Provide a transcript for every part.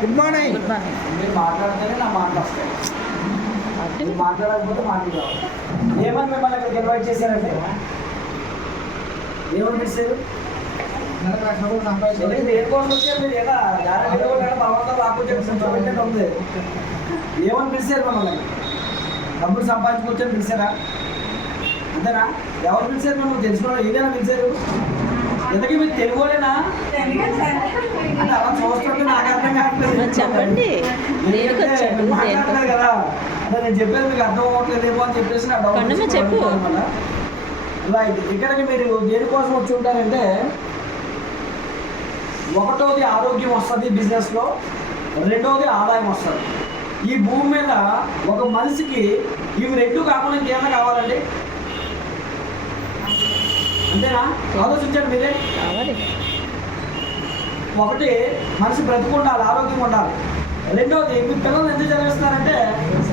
Good morning. Good morning. మీరు మాట్లాడితేనే నా మాటలు వస్తాయి. మీరు మాట్లాడకపోతే మాటలు రావు. ఏమని మిమ్మల్ని ఇక్కడికి ఇన్వైట్ చేశారంటే ఏమని చేశారు? దేనికోసం వచ్చారు మీరు? ఏదా బలవంతం లాక్కొచ్చి ఉంది. ఏమని పిలిచారు మిమ్మల్ని? డబ్బులు సంపాదించుకొచ్చారు పిలిచారా? అంతేనా? ఎవరు పిలిచారు మిమ్మల్ని? తెలుసుకోవడం ఏదైనా పిలిచారు? ఎందుకు మీరు తెలుగులేనా అంటే అలా చూస్తుంటే నాకు అర్థం కావట్లేదు. చెప్పండి మాట్లాడలేదు కదా, నేను చెప్పేది మీకు అర్థం అవ్వట్లేదేమో అని చెప్పేసి నా డౌట్ చెప్పు. రైట్. ఇక్కడికి మీరు దేనికోసం వచ్చి ఉంటారంటే, ఒకటోది ఆరోగ్యం వస్తుంది బిజినెస్లో, రెండోది ఆదాయం వస్తుంది. ఈ భూమి మీద ఒక మనిషికి ఇవి రెండు కాకుండా ఇంకేమైనా కావాలండి? అంతేనా? ఆలోచించండి మీరే. ఒకటి మనిషి బ్రతుకుండాలి, ఆరోగ్యంగా ఉండాలి. రెండోది మీ పిల్లల్ని ఎందుకు చదివిస్తున్నారంటే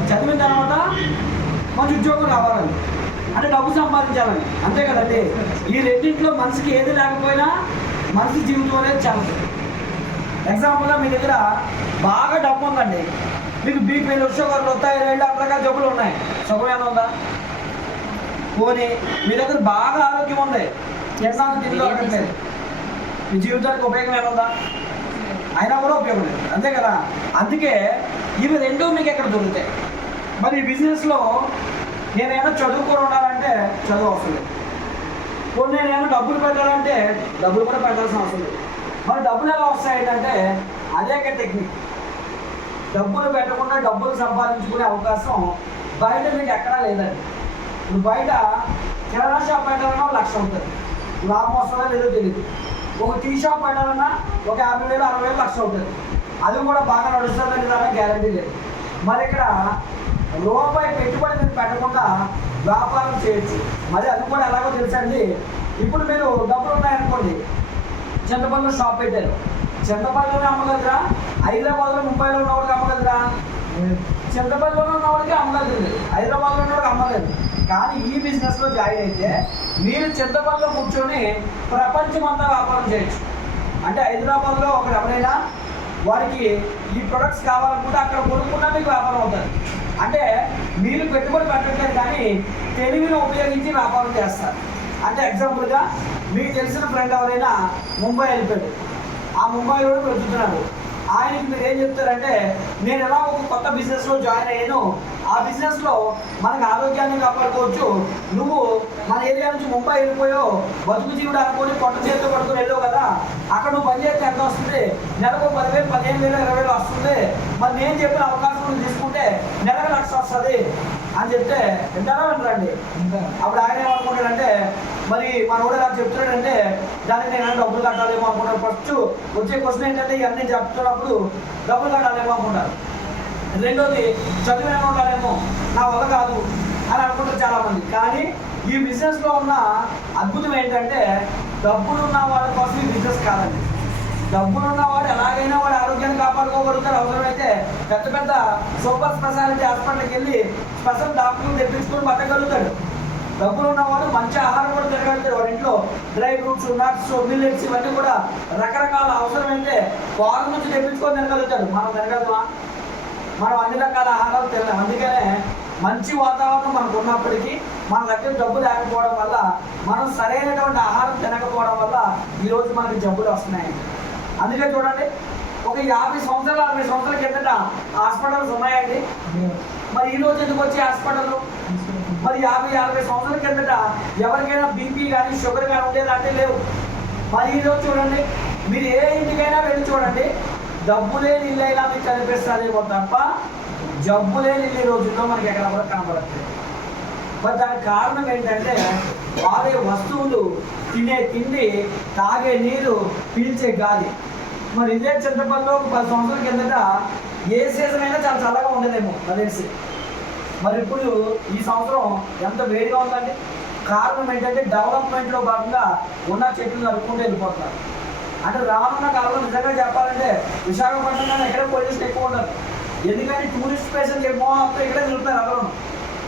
చదివిన తర్వాత మంచి ఉద్యోగం రావాలని, అంటే డబ్బు సంపాదించాలని, అంతే కదండి. ఈ రెండింటిలో మనిషికి ఏది లేకపోయినా మనిషి జీవితం అనేది చాలా. ఎగ్జాంపుల్గా మీ దగ్గర బాగా డబ్బు ఉందండి, మీకు బీపీ, షుగర్లు, థైరాయిడ్, అన్ని రకాల జబ్బులు ఉన్నాయి, సుఖం ఏమైనా ఉందా? పోనీ మీ దగ్గర బాగా ఆరోగ్యం ఉంది, తిన్నాను తిండిలో అక్కట్లేదు, మీ జీవితానికి ఉపయోగం ఏముందా? అయినా కూడా ఉపయోగం లేదు, అంతే కదా. అందుకే ఇవి రెండూ మీకు ఎక్కడ దొరుకుతాయి. మరి ఈ బిజినెస్లో నేనేమైనా చదువుకొని ఉండాలంటే చదువు అవసరం లేదు. కొన్ని నేనేమైనా డబ్బులు పెట్టాలంటే డబ్బులు కూడా పెట్టాల్సిన అవసరం లేదు. మరి డబ్బులు ఎలా వస్తాయంటే అదే టెక్నిక్. డబ్బులు పెట్టకుండా డబ్బులు సంపాదించుకునే అవకాశం బయట మీకు ఎక్కడా లేదండి. ఇప్పుడు బయట కిరాణా షాప్ పెట్టాలన్నా 1,00,000 ఉంటుంది, లాభం వస్తుందో లేదో తెలియదు. ఒక టీ షాప్ పెట్టాలన్నా ఒక 50,000, 60,000, 1,00,000 ఉంటుంది, అది కూడా బాగా నడుస్తుందని దాని గ్యారంటీ లేదు. మరి ఇక్కడ రూపాయి పెట్టుబడి మీరు పెట్టకుండా వ్యాపారం చేయొచ్చు. మరి అది కూడా ఎలాగో తెలుసండి. ఇప్పుడు మీరు డబ్బులు ఉన్నాయనుకోండి, చింతపల్లిలో షాప్ పెట్టారు, చింతపల్లిలోనే అమ్మగలరా? హైదరాబాద్లో, ముంబైలో ఉన్నవాడికి అమ్మగలరా? చింతపల్లిలోనే ఉన్నవాడికి అమ్మగలుగుతుంది, హైదరాబాద్లో ఉన్నవాడికి అమ్మలేదు. కానీ ఈ బిజినెస్లో జాయిన్ అయితే మీరు చింతపల్లిలో కూర్చొని ప్రపంచమంతా వ్యాపారం చేయొచ్చు. అంటే హైదరాబాద్లో ఒకరు ఎవరైనా వారికి ఈ ప్రొడక్ట్స్ కావాలనుకుంటే అక్కడ కొనుక్కున్నా మీకు వ్యాపారం అవుతుంది. అంటే మీరు పెట్టుబడి పెట్టట్లేదు కానీ తెలివిని ఉపయోగించి వ్యాపారం చేస్తారు. అంటే ఎగ్జాంపుల్గా మీకు తెలిసిన ఫ్రెండ్ ఎవరైనా ముంబై వెళ్ళిపోయాడు, ఆ ముంబైలో వెతుకుతున్నాడు. ఆయనకి మీరు ఏం చెప్తారంటే, నేను ఎలా ఒక కొత్త బిజినెస్లో జాయిన్ అయ్యాను, ఆ బిజినెస్లో మనకు ఆరోగ్యాన్ని కాపాడుకోవచ్చు. నువ్వు మన ఏరియా నుంచి ముంబై వెళ్ళిపోయావు, బతుకు జీవుడు అనుకొని కొత్త చేతితో పడుకుని వెళ్ళావు కదా, అక్కడ నువ్వు పని చేస్తే ఎంత వస్తుంది? నెలకు 10,000, 15,000, 20,000 వస్తుంది. మరి నేను చెప్పిన అవకాశం నువ్వు తీసుకుంటే నెలకు 1,00,000 వస్తుంది అని చెప్తే ఎంతనా వినరండి. అప్పుడు ఆయన ఏమనుకుంటాడంటే, మరి మనోడు నాకు చెప్తున్నాడంటే దానికి నేను డబ్బులు కట్టాలేమో అనుకుంటాను. ఫస్ట్ వచ్చే క్వశ్చన్ ఏంటంటే, ఇవన్నీ చెప్తున్నప్పుడు డబ్బులు కట్టాలేమో అనుకుంటారు. రెండోది చదివిన ఉండాలేమో, నా వల్ల కాదు అని అనుకుంటారు చాలామంది. కానీ ఈ బిజినెస్లో ఉన్న అద్భుతం ఏంటంటే, డబ్బులు ఉన్న వాళ్ళ కోసం ఈ బిజినెస్ కాదండి. డబ్బులు ఉన్నవాడు ఎలాగైనా వాడు ఆరోగ్యాన్ని కాపాడుకోగలుగుతారు. అవసరమైతే పెద్ద పెద్ద సూపర్ స్పెషాలిటీ హాస్పిటల్కి వెళ్ళి స్పెషల్ డాక్టర్లు తెప్పించుకొని బతకగలుగుతాడు. డబ్బులు ఉన్నవాడు మంచి ఆహారం కూడా తినగలుగుతాడు. వాడి ఇంట్లో డ్రై ఫ్రూట్స్, నట్స్, మిల్లెట్స్ ఇవన్నీ కూడా రకరకాల అవసరమైతే ఫారెన్ నుంచి తెప్పించుకొని తినగలుగుతాడు. మనం తినగలుగుతామా? మనం అన్ని రకాల ఆహారాలు తినలేం. అందుకనే మంచి వాతావరణం మనకు ఉన్నప్పటికీ మన దగ్గర డబ్బు లేకపోవడం వల్ల, మనం సరైనటువంటి ఆహారం తినకపోవడం వల్ల ఈరోజు మనకి జబ్బులు వస్తున్నాయి. అందుకే చూడండి, ఒక 50 సంవత్సరాలు 60 సంవత్సరాల కిందట హాస్పిటల్స్ ఉన్నాయండి. మరి ఈరోజు ఎందుకు వచ్చే హాస్పిటల్? మరి 50-60 సంవత్సరాల కిందట ఎవరికైనా బీపీ కానీ షుగర్ కానీ ఉండేదంటే లేవు. మరి ఈరోజు చూడండి, మీరు ఏ ఇంటికైనా వెళ్ళి చూడండి, డబ్బు లేని ఇల్లు అయినా మీకు కనిపిస్తుందేమో తప్ప జబ్బు లేని ఇల్లు రోజుల్లో మనకి ఎక్కడ కూడా కనబడట్లేదు. మరి దానికి కారణం ఏంటంటే, వాడే వస్తువులు, తినే తిండి, తాగే నీరు, పీల్చే గాలి. మరి ఇదే చింతపల్లిలో 10 సంవత్సరాల కిందట ఏ సీజన్ అయినా చాలా చల్లగా ఉండదేమో తెలిసి. మరి ఇప్పుడు ఈ సంవత్సరం ఎంత వేడిగా ఉందండి. కారణం ఏంటంటే, డెవలప్మెంట్లో భాగంగా ఉన్న చెట్లు నరుక్కుంటూ వెళ్ళిపోతున్నారు. అంటే రానున్న కాలంలో నిజంగా చెప్పాలంటే విశాఖపట్నంలో ఎక్కడే పొల్యూషన్ ఎక్కువ ఉండదు. ఎందుకంటే టూరిస్ట్ ప్లేసెస్ మొత్తం ఇక్కడే తిరుగుతున్నారు అందరూ.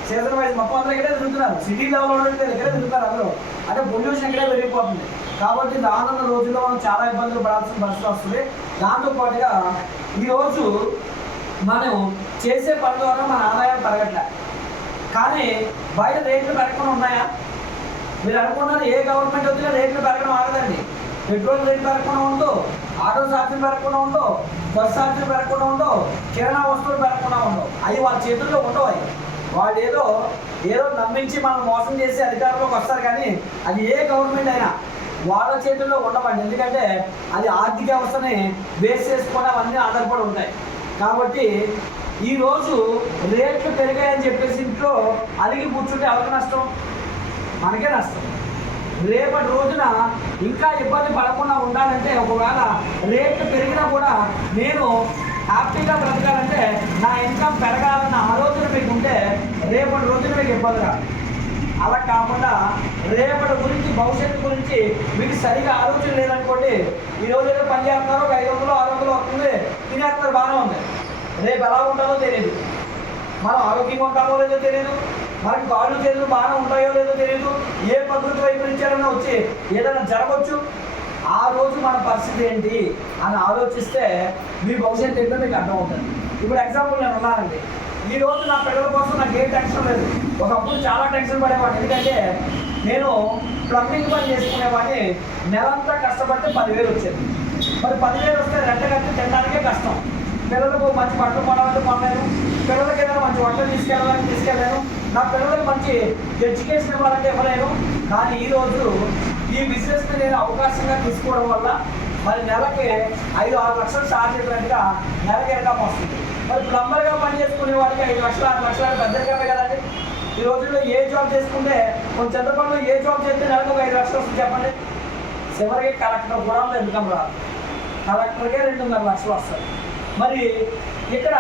సీజన్ వైజ్ మొత్తం అందరూ ఇక్కడే తిరుగుతున్నారు. సిటీ లెవెల్లో ఉంటే ఇక్కడే తిరుగుతారు అందరూ. అంటే పొల్యూషన్ ఇక్కడే పెరిగిపోతుంది. కాబట్టి రానున్న రోజుల్లో మనం చాలా ఇబ్బందులు పడాల్సిన పరిస్థితి వస్తుంది. దాంతో పాటుగా ఈరోజు మనం చేసే పని ద్వారా మన ఆదాయం పెరగట్లే, కానీ బయట రేట్లు పెరగకుండా ఉన్నాయా? మీరు అనుకున్నారు ఏ గవర్నమెంట్ వచ్చినా రేట్లు పెరగడం ఆగదండి. పెట్రోల్ రేట్లు పెరగకుండా ఉందో, ఆటో ఛార్జీలు పెరగకుండా ఉందో, బస్ ఛార్జీలు పెరగకుండా ఉందో, కిరాణా వస్తువులు పెరగకుండా ఉందో, అవి వాళ్ళ చేతుల్లో ఉండవు. అవి వాళ్ళు ఏదో నమ్మించి మనం మోసం చేసి అధికారంలోకి వస్తారు, కానీ అది ఏ గవర్నమెంట్ అయినా వాళ్ళ చేతుల్లో ఉండవండి. ఎందుకంటే అది ఆర్థిక వ్యవస్థని బేస్ చేసుకొని అవన్నీ ఆధారపడి ఉంటాయి. కాబట్టి ఈరోజు రేట్లు పెరిగాయని చెప్పేసి ఇంట్లో అలిగి కూర్చుంటే ఎవరికి నష్టం? మనకే నష్టం. రేపటి రోజున ఇంకా ఇబ్బంది పడకుండా ఉండాలంటే, ఒకవేళ రేట్లు పెరిగినా కూడా నేను హ్యాపీగా బ్రతకాలంటే నా ఇన్కమ్ పెరగాలన్న ఆలోచన మీకు ఉంటే రేపటి రోజున మీకు ఇబ్బంది రాదు. అలా కాకుండా రేపటి గురించి, భవిష్యత్తు గురించి మీకు సరిగా ఆలోచన లేదనుకోండి, ఈరోజు ఏదో పని చేస్తున్నారు, 500 600 వస్తుంది, తినేస్తారు, బాగానే ఉంది. రేపు ఎలా ఉంటుందో తెలియదు, మనం ఆరోగ్యంగా ఉంటామో లేదో తెలియదు, మనకి కాళ్ళు చేతులు బాగానే ఉంటాయో లేదో తెలియదు, ఏ ప్రకృతి వైపరీత్యాలన్నా వచ్చి ఏదైనా జరగవచ్చు. ఆ రోజు మన పరిస్థితి ఏంటి అని ఆలోచిస్తే మీ భవిష్యత్తు ఏంటో మీకు అర్థమవుతుంది. ఇప్పుడు ఎగ్జాంపుల్ నేను ఉన్నానండి, ఈ రోజు నా పిల్లల కోసం నాకు ఏ టెన్షన్ లేదు. ఒకప్పుడు చాలా టెన్షన్ పడేవాడిని, ఎందుకంటే నేను ప్లంబింగ్ పని చేసుకునేవాడిని. నెలంతా కష్టపడితే 10,000 వచ్చేది. మరి 10,000 వస్తే రెంట కట్టి తినడానికే కష్టం. పిల్లలకు మంచి బట్టలు కొనాలంటే కొనలేను, పిల్లలకి ఏదైనా మంచి వంటలు తీసుకెళ్ళలేను, నా పిల్లలకు మంచి ఎడ్యుకేషన్ ఇవ్వాలంటే ఇవ్వలేను. కానీ ఈరోజు ఈ బిజినెస్ని నేను అవకాశంగా తీసుకోవడం వల్ల మరి నెలకి 5-6 లక్షలు ఛార్జ్ చేసినట్టుగా నెలకి ఇన్కమ్ వస్తుంది. మరి ప్లంబర్గా పని చేసుకునే వాడికి 5 లక్షలు 6 లక్షలు పెద్ద ఇన్కమే కదండి. ఈ రోజుల్లో ఏ జాబ్ చేసుకుంటే కొంచెం చంద్రబాబులో ఏ జాబ్ చేస్తే నెలకు 5 లక్షలు వస్తుంది చెప్పండి. చివరికి కలెక్టర్ కూడా ఇన్కమ్ రాదు, కలెక్టర్కే 2.5 లక్షలు వస్తాయి. మరి ఇక్కడ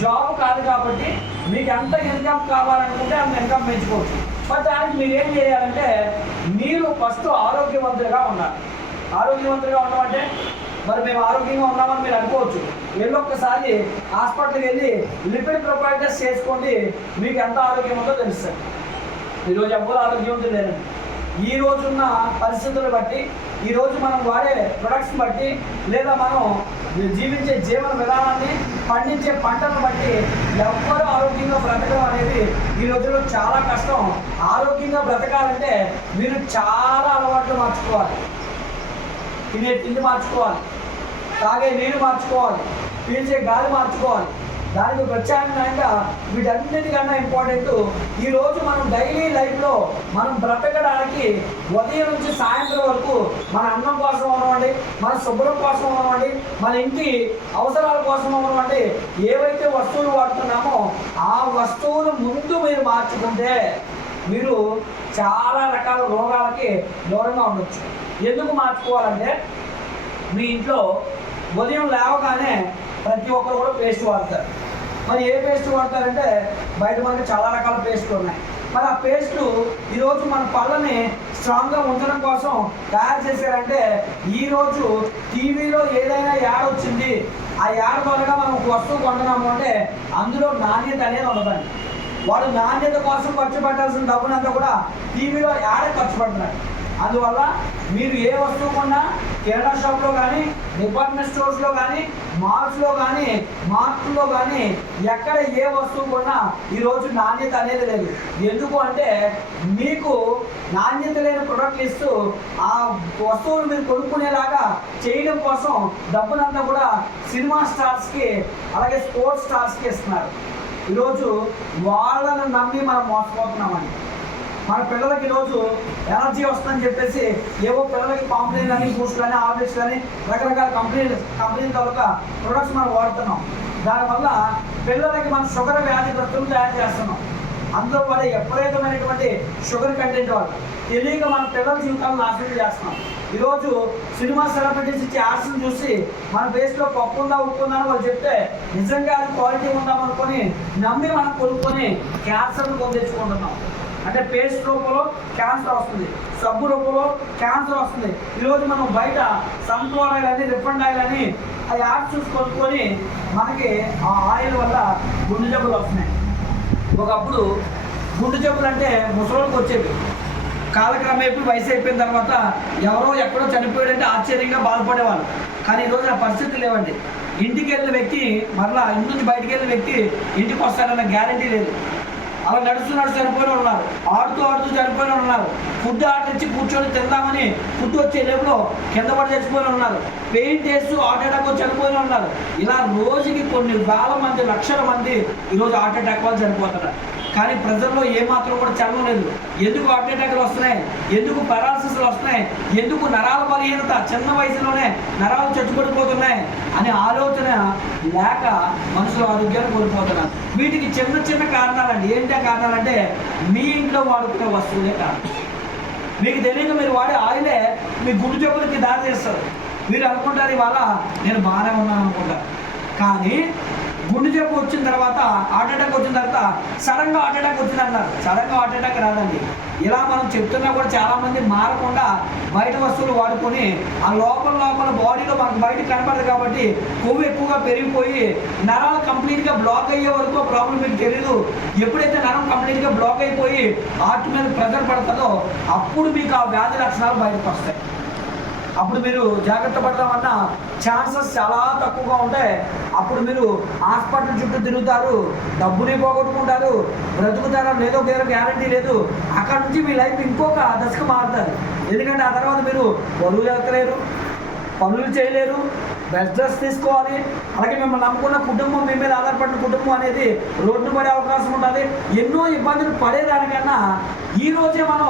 జాబ్ కాదు కాబట్టి మీకు ఎంత ఇన్కమ్ కావాలనుకుంటే అంత ఇన్కమ్ పెంచుకోవచ్చు. మరి దానికి మీరు ఏం చేయాలంటే, మీరు ఫస్ట్ ఆరోగ్యవంతులుగా ఉండాలి. ఆరోగ్యవంతులుగా ఉండమంటే మరి మేము ఆరోగ్యంగా ఉన్నామని మీరు అనుకోవచ్చు. ఒక్కసారి హాస్పిటల్కి వెళ్ళి లిపిడ్ ప్రొఫైల్ టెస్ట్ చేసుకోండి, మీకు ఎంత ఆరోగ్యం ఉందో తెలుస్తుంది. ఈరోజు ఎవ్వరు ఆరోగ్యవంతులు లేరండి. ఈ రోజున్న పరిస్థితులు బట్టి, ఈరోజు మనం వాడే ప్రొడక్ట్స్ బట్టి, లేదా మనం జీవించే జీవన విధానాన్ని, పండించే పంటను బట్టి ఎవ్వరూ ఆరోగ్యంగా బ్రతకడం అనేది ఈ రోజుల్లో చాలా కష్టం. ఆరోగ్యంగా బ్రతకాలంటే మీరు చాలా అలవాట్లు మార్చుకోవాలి. తినే తిండి మార్చుకోవాలి, తాగే నీరు మార్చుకోవాలి, పీల్చే గాలి మార్చుకోవాలి. దానికి ప్రత్యామ్నాయంగా వీటన్నిటికన్నా ఇంపార్టెంట్, ఈరోజు మనం డైలీ లైఫ్లో మనం బ్రతకడానికి ఉదయం నుంచి సాయంత్రం వరకు మన అన్నం కోసం అవ్వనివ్వండి, మన శుభ్రం కోసం అవ్వనివ్వండి, మన ఇంటి అవసరాల కోసం అవ్వనివ్వండి, ఏవైతే వస్తువులు వాడుతున్నామో ఆ వస్తువులు ముందు మీరు మార్చుకుంటే మీరు చాలా రకాల రోగాలకి దూరంగా ఉండొచ్చు. ఎందుకు మార్చుకోవాలంటే, మీ ఇంట్లో ఉదయం లేవగానే ప్రతి ఒక్కరు కూడా పేస్ట్ వాడతారు. మరి ఏ పేస్ట్ వాడతారంటే, బయట మనకి చాలా రకాల పేస్ట్లు ఉన్నాయి. మరి ఆ పేస్టు ఈరోజు మన పళ్ళని స్ట్రాంగ్గా ఉంచడం కోసం తయారు చేశారంటే, ఈరోజు టీవీలో ఏదైనా యాడ్ వచ్చింది, ఆ యాడ్ ద్వారా మనం ఒక వస్తువు కొంటున్నాము అంటే అందులో నాణ్యత అనేది ఉండదండి. వాడు నాణ్యత కోసం ఖర్చు పెట్టాల్సిన డబ్బునంతా కూడా టీవీలో యాడ్ ఖర్చు పెడుతున్నాడు. అందువల్ల మీరు ఏ వస్తువు కొన్నా కిరాణా షాప్లో కానీ, డిపార్ట్మెంట్ స్టోర్స్లో కానీ, మాల్స్లో కానీ, మార్ట్లో కానీ, ఎక్కడ ఏ వస్తువు కొన్నా ఈరోజు నాణ్యత అనేది లేదు. ఎందుకు అంటే, మీకు నాణ్యత లేని ప్రొడక్ట్లు ఇస్తూ ఆ వస్తువులు మీరు కొనుక్కునేలాగా చేయడం కోసం డబ్బునంతా కూడా సినిమా స్టార్స్కి, అలాగే స్పోర్ట్స్ స్టార్స్కి ఇస్తున్నారు. ఈరోజు వాళ్ళను నమ్మి మనం మోసపోతున్నామండి. మన పిల్లలకి ఈరోజు ఎనర్జీ వస్తుందని చెప్పేసి ఏవో పిల్లలకి పాంప్లెయిన్ కానీ, బూస్ట్ కానీ, ఆర్బిట్స్ కానీ, రకరకాల కంపెనీల తాలూకా ప్రొడక్ట్స్ మనం వాడుతున్నాం. దానివల్ల పిల్లలకి మనం షుగర్ వ్యాధిగ్రస్తులు తయారు చేస్తున్నాం. అందులో వాడే విపరీతమైనటువంటి షుగర్ కంటెంట్ వల్ల తెలియక మన పిల్లల జీవితాలను నాశనం చేస్తున్నాం. ఈరోజు సినిమా సెలబ్రిటీస్ ఇచ్చే యాడ్స్ని చూసి మన ఫేస్లో పప్పు ఉందా, ఉప్పు ఉందా అని వాళ్ళు చెప్తే నిజంగా అది క్వాలిటీ ఉందామనుకొని నమ్మి మనం కొనుక్కొని క్యాన్సర్ను పొందించుకుంటున్నాం. అంటే పేస్ట్ రూపంలో క్యాన్సర్ వస్తుంది, సబ్బు రూపంలో క్యాన్సర్ వస్తుంది. ఈరోజు మనం బయట సన్ఫ్లవర్ ఆయిల్ అని, రిఫండ్ ఆయిల్ అని ఆ యాడ్ చూసి కొనుక్కొని మనకి ఆ ఆయిల్ వల్ల గుండె జబ్బులు వస్తున్నాయి. ఒకప్పుడు గుండె జబ్బులు అంటే ముసలోళ్ళకి వచ్చేవి. కాలక్రమేపీ వయసు అయిపోయిన తర్వాత ఎవరో ఎక్కడో చనిపోయాడంటే ఆశ్చర్యంగా బాధపడేవాళ్ళు. కానీ ఈరోజు ఆ పరిస్థితి లేవండి. ఇంటికి వెళ్ళిన వ్యక్తి మరలా ఇంటి నుంచి బయటికి వెళ్ళిన వ్యక్తి ఇంటికి వస్తాడన్న గ్యారంటీ లేదు. అలా నడుస్తూ చనిపోయిన ఉన్నారు, ఆడుతూ చనిపోయిన ఉన్నారు, ఫుడ్ ఆర్డర్ ఇచ్చి కూర్చొని తిందామని ఫుడ్ వచ్చే లేపులో కింద పడి చచ్చిపోయిన ఉన్నారు, పెయింట్ వేస్తూ హార్ట్ అటాక్ చనిపోయిన ఉన్నారు. ఇలా రోజుకి కొన్ని వేల మంది, లక్షల మంది ఈరోజు హార్ట్ అటాక్ వాళ్ళు చనిపోతున్నారు. కానీ ప్రజల్లో ఏమాత్రం కూడా చలనం లేదు. ఎందుకు హార్ట్ అటాక్లు వస్తున్నాయి, ఎందుకు పెరాలసిస్లు వస్తున్నాయి, ఎందుకు నరాల బలహీనత, చిన్న వయసులోనే నరాలు చచ్చుపడిపోతున్నాయి అనే ఆలోచన లేక మనుషులు ఆరోగ్యాన్ని కోల్పోతున్నారు. వీటికి చిన్న కారణాలండి. ఏంటి ఆ కారణాలంటే మీ ఇంట్లో వాడుకునే వస్తువులే కారణం. మీకు తెలియక మీరు వాడే ఆయిలే మీ గుండె జబ్బులకి దారి తీస్తారు. మీరు అనుకుంటారు ఇవాళ నేను బాగానే ఉన్నాను అనుకుంటారు, కానీ గుండె జబ్బు వచ్చిన తర్వాత, హార్ట్ అటాక్ వచ్చిన తర్వాత సడన్గా హార్ట్ అటాక్ వచ్చింది అన్నారు. సడన్గా హార్ట్ అటాక్ రాదండి. ఇలా మనం చెప్తున్నా కూడా చాలామంది మారకుండా బయట వస్తువులు వాడుకొని ఆ లోపల బాడీలో మనకు బయట కనపడదు కాబట్టి కొవ్వు ఎక్కువగా పెరిగిపోయి నరాలు కంప్లీట్గా బ్లాక్ అయ్యే వరకు ప్రాబ్లం మీకు తెలియదు. ఎప్పుడైతే నరం కంప్లీట్గా బ్లాక్ అయిపోయి హార్ట్ మీద ప్రెషర్ పడుతుందో అప్పుడు మీకు ఆ వ్యాధి లక్షణాలు బయటకు వస్తాయి. అప్పుడు మీరు జాగ్రత్త పడదామన్న ఛాన్సెస్ చాలా తక్కువగా ఉంటాయి. అప్పుడు మీరు హాస్పిటల్ చుట్టూ తిరుగుతారు, డబ్బుని పోగొట్టుకుంటారు, బ్రతుకుతారో లేదో వేరే గ్యారంటీ లేదు. అక్కడ నుంచి మీ లైఫ్ ఇంకొక దశకు మారుతారు. ఎందుకంటే ఆ తర్వాత మీరు బరువులు ఎత్తలేరు, పనులు చేయలేరు, బెడ్ రెస్ట్ తీసుకోవాలి. అలాగే మిమ్మల్ని నమ్ముకున్న కుటుంబం, మీ మీద ఆధారపడిన కుటుంబం అనేది రోడ్డు పడే అవకాశం ఉంటుంది. ఎన్నో ఇబ్బందులు పడేదానికన్నా ఈ రోజే మనం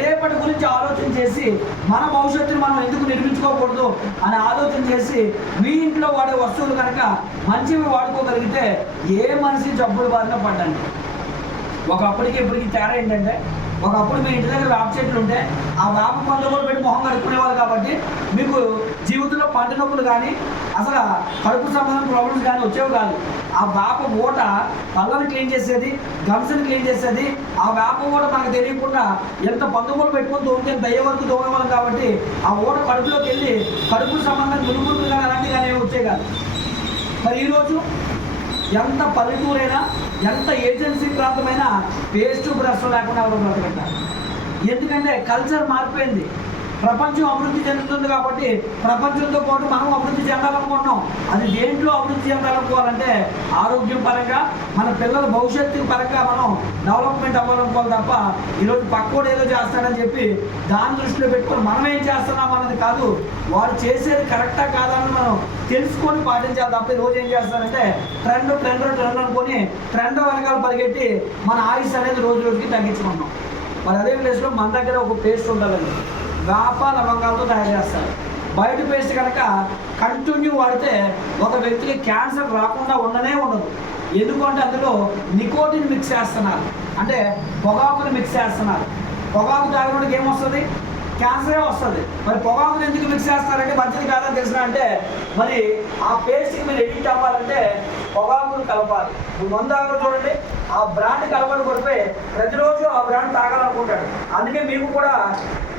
రేపటి గురించి ఆలోచన చేసి మన భవిష్యత్తును మనం ఎందుకు నిర్మించుకోకూడదు అని ఆలోచన చేసి మీ ఇంట్లో వాడే వస్తువులు కనుక మంచివి వాడుకోగలిగితే ఏ మనిషి జబ్బులు బారిన పడ్డండి. ఒకప్పటికి ఇప్పటికి తేడా ఏంటంటే, ఒకప్పుడు మీ ఇంటి దగ్గర వేప చెట్లు ఉంటే ఆ వేప పండ్లు కూడా పెట్టి మొహం కడుక్కునేవాళ్ళు కాబట్టి మీకు జీవితంలో పంట నొప్పులు కానీ అసలు కడుపు సంబంధం ప్రాబ్లమ్స్ కానీ వచ్చేవి కాదు. ఆ వేప ఊట పళ్ళని క్లీన్ చేసేది, గమ్స్ని క్లీన్ చేసేది. ఆ వేప ఊట మనకు తెలియకుండా ఎంత పందుగోలు పెట్టుకొని తోమితే ఎంత అయ్యే వరకు తోమేవాళ్ళం కాబట్టి ఆ ఊట కడుపులోకి వెళ్ళి కడుపు సంబంధం మురుగులు కానీ అలాంటివి కానీ వచ్చే కాదు. మరి ఈరోజు ఎంత పల్లెటూరైనా, ఎంత ఏజెన్సీ ప్రాంతమైనా పేస్ట్ బ్రష్ లేకుండా ఎవరు బ్రతకట్టారు. ఎందుకంటే కల్చర్ మారిపోయింది, ప్రపంచం అభివృద్ధి చెందుతుంది కాబట్టి ప్రపంచంతో పాటు మనం అభివృద్ధి చెందాలనుకుంటున్నాం. అది దేంట్లో అభివృద్ధి చెందాలనుకోవాలంటే ఆరోగ్యం పరంగా, మన పిల్లల భవిష్యత్తు పరంగా మనం డెవలప్మెంట్ అవ్వాలనుకోవాలి తప్ప ఈరోజు పక్కోడు ఏదో చేస్తాడని చెప్పి దాని దృష్టిలో పెట్టుకొని మనం ఏం చేస్తున్నాం అన్నది కాదు. వాడు చేసేది కరెక్టా కాదా అని మనం తెలుసుకొని పాటించాలి తప్ప ఈరోజు ఏం చేస్తారంటే ట్రెండ్ అనుకొని ట్రెండ్ వెనకాల పరిగెట్టి మన ఆయుష్ అనేది రోజుకి తగ్గించుకుంటాం. మరి అదే ప్లేస్లో మన దగ్గర ఒక పేస్ట్ ఉండాలండి, వేప లవంగాలతో తయారు చేస్తారు. బయట పేస్ట్ కనుక కంటిన్యూ వాడితే ఒక వ్యక్తికి క్యాన్సర్ రాకుండా ఉండనే ఉండదు. ఎందుకంటే అందులో నికోటిన్ మిక్స్ చేస్తున్నారు, అంటే పొగాకుని మిక్స్ చేస్తున్నారు. పొగాకు తాగడానికి ఏమొస్తుంది, క్యాన్సరే వస్తుంది. మరి పొగాకుని ఎందుకు మిక్స్ చేస్తారంటే మంచిది కాదని తెలిసిన అంటే మరి ఆ పేస్ట్కి మీరు ఎడిట్ అవ్వాలంటే పొగాకును కలపాలి. మందు తాగడం చూడండి, ఆ బ్రాండ్ కలపని పడిపోయి ప్రతిరోజు ఆ బ్రాండ్ తాగాలనుకుంటాడు. అందుకే మీకు కూడా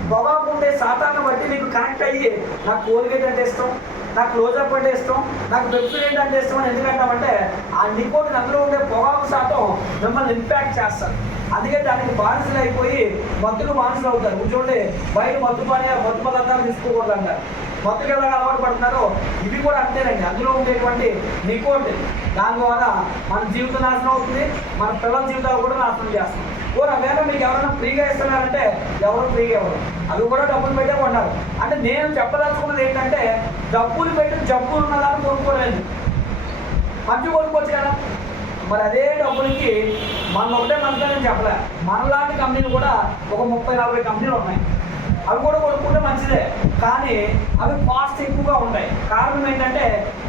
పొగాకు ఉండే శాతాన్ని బట్టి మీకు కనెక్ట్ అయ్యి నాకు కోల్గేట్ అంటే ఇష్టం, నాకు క్లోజప్ అంటే ఇష్టం, నాకు పెప్సిడెంట్ అంటే ఇష్టం అని ఎందుకంటామంటే ఆ నికోటిన్ అందులో ఉండే పొగాకు శాతం మిమ్మల్ని ఇంపాక్ట్ చేస్తారు. అందుకే దానికి బానిసలు అయిపోయి మత్తులు బానిసలు అవుతారు. చూడండి, బయట మత్తు పదార్థాలు తీసుకోకూడదు అంటారు. మత్తుకి ఎలా అలవాటు పడుతున్నారో ఇవి కూడా అంతేనండి. అందులో ఉండేటువంటి నికోటిన్ దాని ద్వారా మన జీవితం నాశనం అవుతుంది, మన పిల్లల జీవితాలు కూడా నాశనం చేస్తుంది. వేరే మీకు ఎవరైనా ఫ్రీగా ఇస్తున్నారంటే ఎవరు ఫ్రీగా ఇవ్వరు, అవి కూడా డబ్బులు పెట్టే కొన్నారు. అంటే నేను చెప్పదలుచుకున్నది ఏంటంటే డబ్బులు పెట్టి జబ్బులు ఉన్నదాన్ని కొనుక్కోలేదు, మంచి కొనుక్కోవచ్చు కదా. మరి అదే డబ్బులకి మన ఒకటే మంచిదని చెప్పలే, మనలాంటి కంపెనీలు కూడా ఒక 30-40 కంపెనీలు ఉన్నాయి. అవి కూడా కొనుక్కుంటే మంచిదే, కానీ అవి కాస్ట్ ఎక్కువగా ఉంటాయి. కారణం ఏంటంటే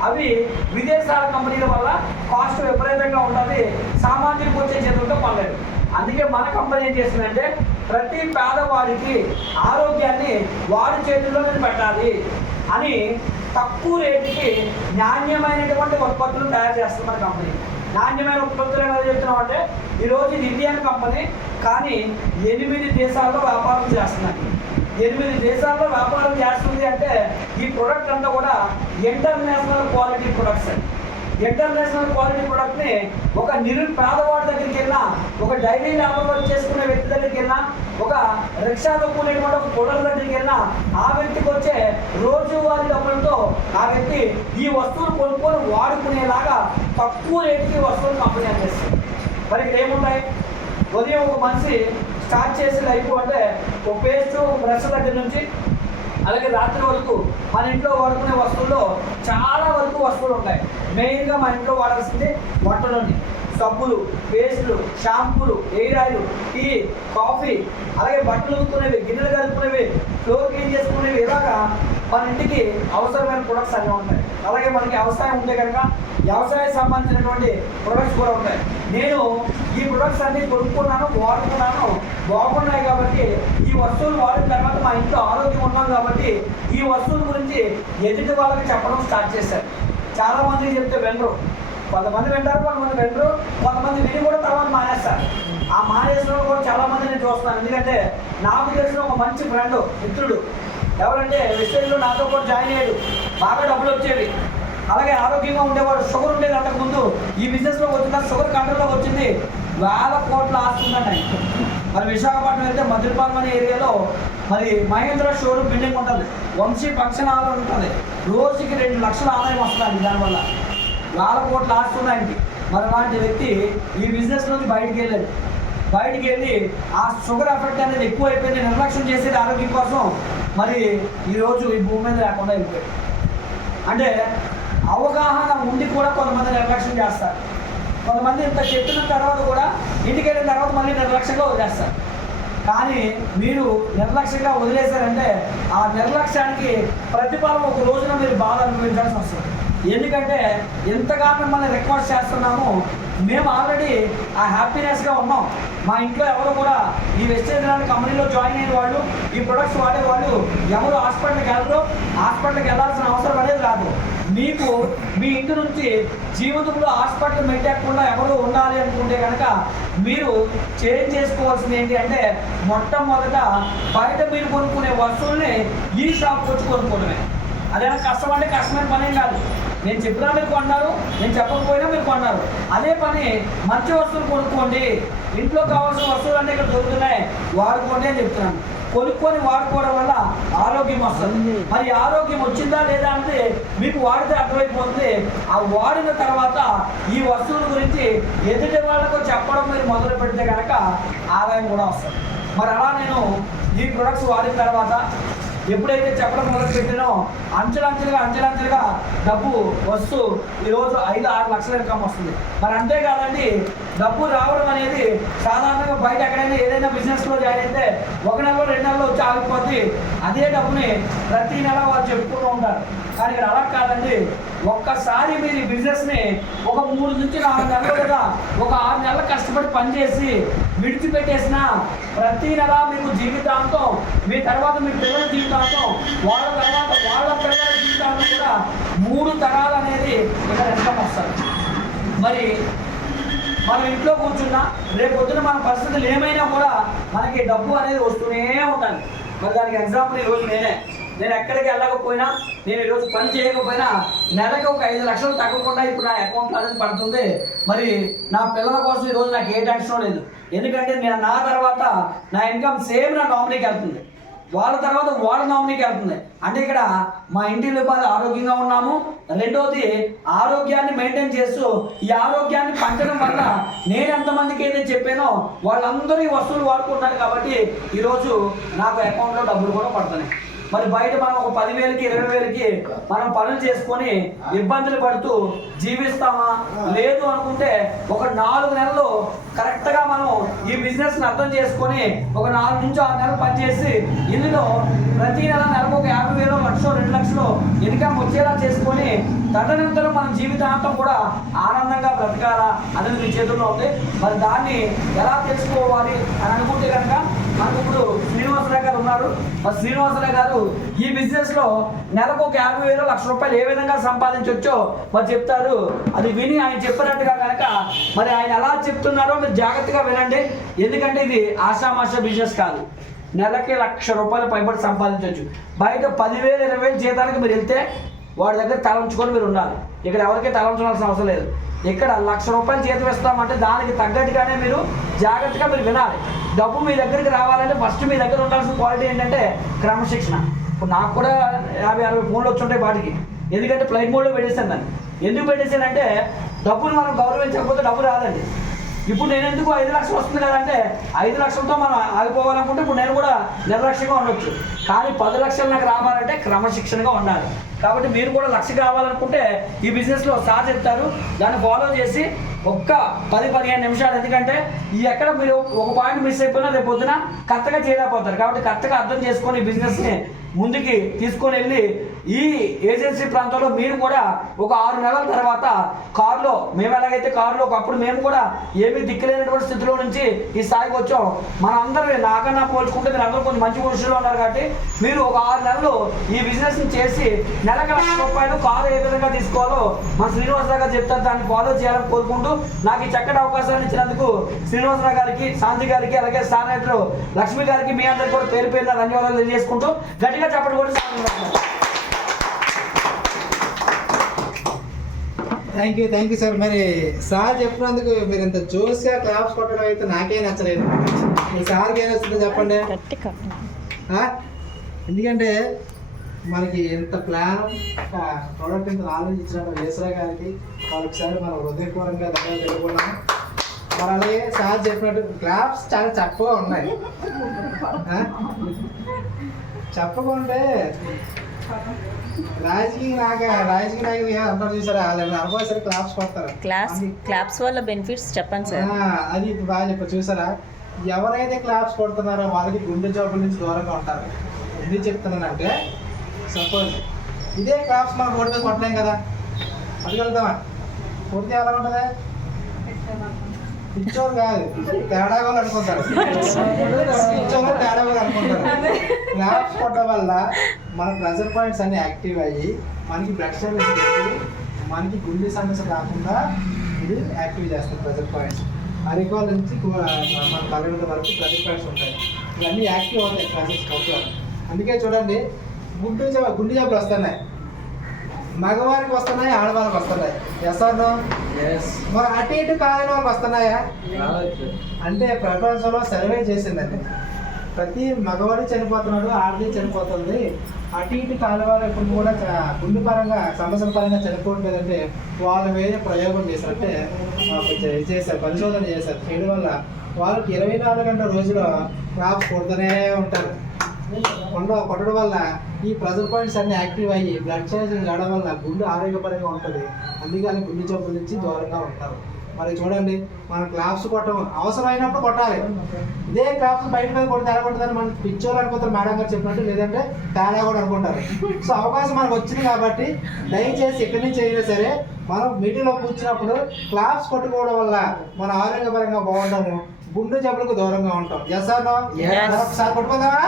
అవి విదేశాల కంపెనీల వల్ల కాస్ట్ విపరీతంగా ఉంటుంది, సామాన్యులకు వచ్చే చేతులతో పడలేదు. అందుకే మన కంపెనీ ఏం చేసిందంటే ప్రతి పేదవాడికి ఆరోగ్యాన్ని వాడి చేతుల్లో పెట్టాలి అని తక్కువ రేటుకి నాణ్యమైనటువంటి ఉత్పత్తులు తయారు చేస్తుంది మన కంపెనీ. నాణ్యమైన ఉత్పత్తులు ఏమైనా చెప్తున్నాం అంటే ఈరోజు ఇది ఇండియన్ కంపెనీ, కానీ 8 దేశాల్లో వ్యాపారం చేస్తున్నాయి. 8 దేశాల్లో వ్యాపారం చేస్తుంది అంటే ఈ ప్రొడక్ట్ అంతా కూడా international quality products. International quality ప్రొడక్ట్ని ఒక పేదవాడి దగ్గరికి వెళ్ళినా, ఒక డైలీ వ్యాపారం చేసుకునే వ్యక్తి దగ్గరికి వెళ్ళినా, ఒక రిక్షా తొక్కునేటువంటి ఒక కొడల దగ్గరికి వెళ్ళినా ఆ వ్యక్తికి వచ్చే రోజువారీ డబ్బులతో ఆ వ్యక్తి ఈ వస్తువులు కొనుక్కొని వాడుకునేలాగా తక్కువ రేటుకి వస్తువులు పంపిణీ చేస్తుంది. మరి ఇక్కడ ఏముంటాయి? ఉదయం ఒక మనిషి స్టార్ట్ చేసి లైఫ్ అంటే ఒక పేస్ట్, ఒక బ్రష్ దగ్గర నుంచి అలాగే రాత్రి వరకు మన ఇంట్లో వాడుకునే వస్తువుల్లో చాలా వరకు వస్తువులు ఉంటాయి. మెయిన్గా మన ఇంట్లో వాడాల్సింది వంటలోని సబ్బులు, పేస్టులు, షాంపూలు, ఎయిర్ ఆయిల్, టీ, కాఫీ, అలాగే బట్టలు ఉతుక్కునేవి, గిన్నెలు కలుపుకునేవి, ఫ్లోర్ క్లీన్ చేసుకునేవి, ఇలాగా మన ఇంటికి అవసరమైన ప్రొడక్ట్స్ అన్నీ ఉంటాయి. అలాగే మనకి వ్యవసాయం ఉంటే కనుక వ్యవసాయం సంబంధించినటువంటి ప్రొడక్ట్స్ కూడా ఉంటాయి. నేను ఈ ప్రొడక్ట్స్ అన్నీ కొనుక్కున్నాను, వాడుకున్నాను, బాగున్నాయి కాబట్టి ఈ వస్తువులు వాడిన తర్వాత మా ఇంట్లో ఆరోగ్యం ఉన్నాం కాబట్టి ఈ వస్తువుల గురించి ఎదుటి వాళ్ళకి చెప్పడం స్టార్ట్ చేశారు. చాలామంది చెప్తే వినరు, కొంతమంది వింటారు, కొంతమంది వినరు, కొంతమంది విని కూడా తర్వాత మానేస్తారు. ఆ మానేసిన కూడా చాలామంది నేను చూస్తున్నాను. ఎందుకంటే నాకు తెలిసిన ఒక మంచి ఫ్రెండ్, మిత్రుడు ఎవరంటే విషయంలో నాతో కూడా జాయిన్ అయ్యాడు, బాగా డబ్బులు వచ్చేవి, అలాగే ఆరోగ్యంగా ఉండేవాడు. షుగర్ ఉండేది అంతకుముందు, ఈ బిజినెస్లో వచ్చిన షుగర్ కంట్రోల్లోకి వచ్చింది, వేల కోట్ల ఆస్తుందండి. మరి విశాఖపట్నం వెళ్తే మధురపాలెం అనే ఏరియాలో మరి మహేంద్ర షోరూమ్ బిల్డింగ్ ఉంటుంది, వంశీ ఫంక్షన్ హాల్ ఉంటుంది, రోజుకి 2 లక్షల ఆదాయం వస్తుంది. దానివల్ల వేల కోట్ల ఆస్తున్నాయండి. మరి అలాంటి వ్యక్తి ఈ బిజినెస్ నుంచి బయటికి వెళ్ళాడు. బయటికి వెళ్ళి ఆ షుగర్ ఎఫెక్ట్ అనేది ఎక్కువ అయిపోయింది, నిర్లక్ష్యం చేసేది ఆరోగ్యం కోసం. మరి ఈరోజు ఈ భూమి మీద లేకుండా వెళ్ళిపోయాడు. అంటే అవగాహన ఉండి కూడా కొంతమంది నిర్లక్ష్యం చేస్తారు. కొంతమంది ఇంత చెప్పిన తర్వాత కూడా ఇంటికి వెళ్ళిన తర్వాత మళ్ళీ నిర్లక్ష్యంగా వదిలేస్తారు. కానీ మీరు నిర్లక్ష్యంగా వదిలేశారంటే ఆ నిర్లక్ష్యానికి ప్రతిఫలం ఒక రోజున మీరు బాధ అనుభవించాల్సి వస్తుంది. ఎందుకంటే ఎంతగా మిమ్మల్ని రిక్వెస్ట్ చేస్తున్నాము, మేము ఆల్రెడీ ఆ హ్యాపీనెస్గా ఉన్నాం. మా ఇంట్లో ఎవరు కూడా ఈ వెస్టేజ్ లాంటి కంపెనీలో జాయిన్ అయిన వాళ్ళు, ఈ ప్రొడక్ట్స్ వాడేవాళ్ళు ఎవరు హాస్పిటల్కి వెళ్ళరు, హాస్పిటల్కి వెళ్ళాల్సిన అవసరం అనేది రాదు. మీకు మీ ఇంటి నుంచి జీవితంలో హాస్పిటల్ మెట్టకుండా ఎవరు ఉండాలి అనుకుంటే కనుక మీరు చేంజ్ చేసుకోవాల్సింది ఏంటి అంటే మొట్టమొదట బయట మీరు కొనుక్కునే వస్తువుల్ని ఈ షాప్కి వచ్చి కొనుక్కోవడమే. అదేనా కష్టం అంటే కష్టమైన పనేం కాదు. నేను చెప్పినా మీరు కొన్నారు, నేను చెప్పకపోయినా మీరు కొన్నారు. అదే పని మంచి వస్తువులు కొనుక్కోండి, ఇంట్లో కావాల్సిన వస్తువులు అన్నీ ఇక్కడ దొరుకుతున్నాయి, వాడుకోండి అని చెప్తున్నాను. కొనుక్కొని వాడుకోవడం వల్ల ఆరోగ్యం వస్తుంది. మరి ఆరోగ్యం వచ్చిందా లేదా అంటే మీకు వాడితే అర్థమైపోతుంది. ఆ వాడిన తర్వాత ఈ వస్తువుల గురించి ఎదుటి వాళ్ళకు చెప్పడం మీరు మొదలు పెడితే కనుక ఆదాయం కూడా వస్తుంది. మరి అలా నేను ఈ ప్రొడక్ట్స్ వాడిన తర్వాత ఎప్పుడైతే చెప్పడం మొదలు పెట్టినో అంచెలంచెలుగా డబ్బు వస్తూ ఈరోజు 5-6 లక్షల ఇన్కమ్ వస్తుంది. మరి అంతేకాదండి, డబ్బు రావడం అనేది సాధారణంగా బయట ఎక్కడైనా ఏదైనా బిజినెస్లో జాయిన్ అయితే 1 నెలలో 2 నెలల్లో వచ్చి ఆగిపోద్ది. అదే డబ్బుని ప్రతి నెల వాళ్ళు చెప్పుకుంటూ ఉంటారు. కానీ ఇక్కడ అలా కాదండి. ఒక్కసారి మీరు ఈ బిజినెస్ని ఒక 3 నుంచి 4 నెలలు లేదా ఒక 6 నెలలు కష్టపడి పనిచేసి విడిచిపెట్టేసిన ప్రతి నెల మీకు జీవితాంతం, మీ తర్వాత మీ పిల్లల జీవితాంతం, వాళ్ళ తర్వాత వాళ్ళ పిల్లల జీవితాంతం కూడా 3 తరాలు అనేది ఇక్కడ ఇన్కమ్ వస్తుంది. మరి మనం ఇంట్లో కూర్చున్నా రేపు పొద్దున మన పరిస్థితులు ఏమైనా కూడా మనకి డబ్బు అనేది వస్తూనే ఉంటుంది. మరి దానికి ఎగ్జాంపుల్ ఈరోజు నేను ఎక్కడికి వెళ్ళకపోయినా, నేను ఈరోజు పని చేయకపోయినా నెలకు ఒక 5 లక్షలు తగ్గకుండా ఇప్పుడు నా అకౌంట్లో అనేది పడుతుంది. మరి నా పిల్లల కోసం ఈరోజు నాకు ఏ టెన్షన్ లేదు. ఎందుకంటే నేను నా తర్వాత నా ఇన్కమ్ సేమ్ నా నామినీకి వెళ్తుంది, వాళ్ళ తర్వాత వాళ్ళ నామినీకి వెళ్తుంది. అంటే ఇక్కడ మా ఇంటిలో ఆరోగ్యంగా ఉన్నాము. రెండోది ఆరోగ్యాన్ని మెయింటైన్ చేస్తూ ఈ ఆరోగ్యాన్ని పంచడం వల్ల నేను ఎంతమందికి అయితే చెప్పానో వాళ్ళందరూ ఈ వస్తువులు వాడుకుంటారు. కాబట్టి ఈరోజు నాకు అకౌంట్లో డబ్బులు కూడా పడుతున్నాయి. మరి బయట మనం ఒక 10,000కి 20,000కి మనం పనులు చేసుకొని ఇబ్బందులు పడుతూ జీవిస్తామా? లేదు అనుకుంటే ఒక 4 నెలలు కరెక్ట్గా మనం ఈ బిజినెస్ని అర్థం చేసుకొని ఒక 4 నుంచి 6 నెలలు పనిచేసి ఇందులో ప్రతి నెలకు ఒక 50,000, 1,00,000, 2 లక్షలు ఇన్కమ్ వచ్చేలా చేసుకొని తదనంతరం మన జీవితాంతం కూడా ఆనందంగా బ్రతకాలా అనేది మీ చేతుల్లో ఉంది. మరి దాన్ని ఎలా తెలుసుకోవాలి అని అనుకుంటే కనుక మనకు ఇప్పుడు శ్రీనివాసరావు గారు ఉన్నారు. మరి శ్రీనివాసరావు గారు ఈ బిజినెస్లో నెలకు ఒక 50,000, 1,00,000 రూపాయలు ఏ విధంగా సంపాదించవచ్చో మరి చెప్తారు. అది విని ఆయన చెప్పినట్టుగా కనుక మరి ఆయన ఎలా చెప్తున్నారో మీరు జాగ్రత్తగా వినండి. ఎందుకంటే ఇది ఆషామాషా బిజినెస్ కాదు. నెలకి 1,00,000 రూపాయలు పైబడి సంపాదించవచ్చు. బయట 10,000, 20,000 జీతానికి మీరు వెళ్తే వాడి దగ్గర తల ఉంచుకొని మీరు ఉండాలి. ఇక్కడ ఎవరికి తలంచాల్సిన అవసరం లేదు. ఇక్కడ ₹1,00,000 జీతం ఇస్తామంటే దానికి తగ్గట్టుగానే మీరు జాగ్రత్తగా మీరు వినాలి. డబ్బు మీ దగ్గరికి రావాలంటే ఫస్ట్ మీ దగ్గర ఉండాల్సిన క్వాలిటీ ఏంటంటే క్రమశిక్షణ. ఇప్పుడు నాకు కూడా 50-60 ఫోన్లు వచ్చుంటాయి వాటికి, ఎందుకంటే ఫ్లైట్ మోడ్లో పెట్టేశాను దాన్ని. ఎందుకు పెట్టేశానంటే డబ్బులు మనం గౌరవించకపోతే డబ్బు రాదండి. ఇప్పుడు నేను ఎందుకు 5 లక్షలు వస్తుంది కదంటే 5 లక్షలతో మనం ఆగిపోవాలనుకుంటే ఇప్పుడు నేను కూడా నిర్లక్ష్యంగా ఉండొచ్చు. కానీ 10 లక్షలు నాకు రావాలంటే క్రమశిక్షణగా ఉండాలి. కాబట్టి మీరు కూడా 1,00,000 కావాలనుకుంటే ఈ బిజినెస్లో సార్ చెప్తారు, దాన్ని ఫాలో చేసి ఒక్క 10-15 నిమిషాలు, ఎందుకంటే ఈ ఎక్కడ మీరు ఒక పాయింట్ మిస్ అయిపోయినా రేపు పొద్దున కరెక్ట్గా చేయలేకపోతారు. కాబట్టి కరెక్ట్గా అర్థం చేసుకొని ఈ బిజినెస్ని ముందుకి తీసుకొని వెళ్ళి ఈ ఏజెన్సీ ప్రాంతంలో మీరు కూడా ఒక 6 నెలల తర్వాత కారులో, మేము ఎలాగైతే కారులో ఒకప్పుడు మేము కూడా ఏమీ దిక్కులేనటువంటి స్థితిలో నుంచి ఈ స్థాయికి వచ్చాం. మనందరూ నాకన్నా పోల్చుకుంటే మీరు అందరూ కొంచెం మంచి పొజిషన్లో ఉన్నారు. కాబట్టి మీరు ఒక 6 నెలలు ఈ బిజినెస్ని చేసి నెలకు ₹1,00,000 కారు ఏ విధంగా తీసుకోవాలో మన శ్రీనివాసరావు గారు చెప్తారు, దాన్ని ఫాలో చేయాలని కోరుకుంటూ నాకు ఈ చక్కటి అవకాశాన్ని ఇచ్చినందుకు శ్రీనివాసరావు గారికి, శాంతి గారికి, అలాగే స్టార్ రైటర్ లక్ష్మి గారికి మీ అందరికీ కూడా పేరు పేరున ధన్యవాదాలు తెలియజేసుకుంటూ గట్టిగా చెప్పండి కూడా. Thank you sir. మరి సార్ చెప్పినందుకు మీరు ఇంత జోస్గా క్లాప్స్ కొట్టడం అయితే నాకే నచ్చలేదు. మీ సార్కి ఏం నచ్చిందో చెప్పండి. ఎందుకంటే మనకి ఎంత ప్లాన్ ప్రోడక్ట్ ఇంత ఆలోచించినట్టు వేసరా గారికి ఒకసారి మనం హృదయపూర్వకంగా ధన్యవాదాలు తెలుపుకున్నాము. మరి అలాగే సార్ చెప్పినట్టు క్లాప్స్ చాలా చక్కగా ఉన్నాయి. చెప్పకుంటే రాజకీయ నాయకులు అంటారు చూసారా, వాళ్ళని అనుభవిస్తారు క్లాప్స్ కొడతారు. క్లాప్స్ వల్ల బెనిఫిట్స్ చెప్పండి సార్. అది ఇప్పుడు బాగా చెప్పారు చూసారా, ఎవరైతే క్లాప్స్ కొడుతున్నారో వాళ్ళకి గుండె జబ్బుల నుంచి దూరంగా ఉంటారు. ఎందుకు చెప్తున్నానంటే సపోజ్ ఇదే క్లాప్స్ మనం రోడ్డు మీద కొట్టలేం కదా, పట్టుకెళ్తామా? కొడితే ఎలా ఉంటుంది? పిచ్చోళ్ళు కాదు, తేడా వాళ్ళు అనుకుంటారు. పిచ్చోళ్ళు తేడా వాళ్ళు అనుకుంటారు. క్లాప్స్ కొట్టడం వల్ల మన ప్రెషర్ పాయింట్స్ అన్ని యాక్టివ్ అయ్యి మనకి బ్లడ్ సర్వీస్ పెట్టి మనకి గుండె సమస్య కాకుండా ఇది యాక్టివ్ చేస్తుంది. ప్రెషర్ పాయింట్స్ అరికోల నుంచి మన తలగడ వరకు ప్రెషర్ పాయింట్స్ ఉంటాయి. ఇవన్నీ యాక్టివ్ అవుతాయి ప్రెషర్స్ కొట్టాలి. అందుకే చూడండి, గుండె జబ్బులు వస్తున్నాయి, మగవారికి వస్తున్నాయి, ఆడవాళ్ళకి వస్తున్నాయి. ఎస్ఆర్నో మరి అటు ఇటు కాలని వాళ్ళకి వస్తున్నాయా? అంటే ప్రపంచంలో సర్వే చేసిందండి, ప్రతి మగవాడు చనిపోతున్నాడు, ఆడది చనిపోతుంది. అటు ఇటు కాని వాళ్ళు ఎప్పుడు కూడా గుండె పరంగా సమస్యల పరంగా చనిపోవట్లేదంటే వాళ్ళు వేరే ప్రయోగం చేశారంటే చేశారు, పరిశోధన చేశారు. చేయడం వల్ల వాళ్ళకి 24 గంటల రోజులో క్లాప్స్ కొడుతూనే ఉంటారు. కొట్టడం వల్ల ఈ ప్రెషర్ పాయింట్స్ అన్ని యాక్టివ్ అయ్యి బ్లడ్ సర్క్యులేషన్ రావడం వల్ల గుండె ఆరోగ్యపరంగా ఉంటుంది. అందుకని గుండె జబ్బుల నుంచి దూరంగా ఉంటారు. మరి చూడండి, మనం క్లాప్స్ కొట్టడం అవసరమైనప్పుడు కొట్టాలి. ఇదే క్లాప్స్ బయట మీద కొడితే ఎలా కొడుతుందని మనం పిచ్చోళ్ళు అనుకుంటారు, మేడం గారు చెప్పినట్టు, లేదంటే తేడా కూడా అనుకుంటారు. సో అవకాశం మనకు వచ్చింది కాబట్టి దయచేసి ఎక్కడి నుంచి అయినా సరే మనం మీటింగ్లో కూర్చున్నప్పుడు క్లాప్స్ కొట్టుకోవడం వల్ల మన ఆరోగ్యపరంగా బాగుంటాము, గుండె జబ్బులకు దూరంగా ఉంటాం. Yes or no? ఒకసారి కొట్టుకుందామా?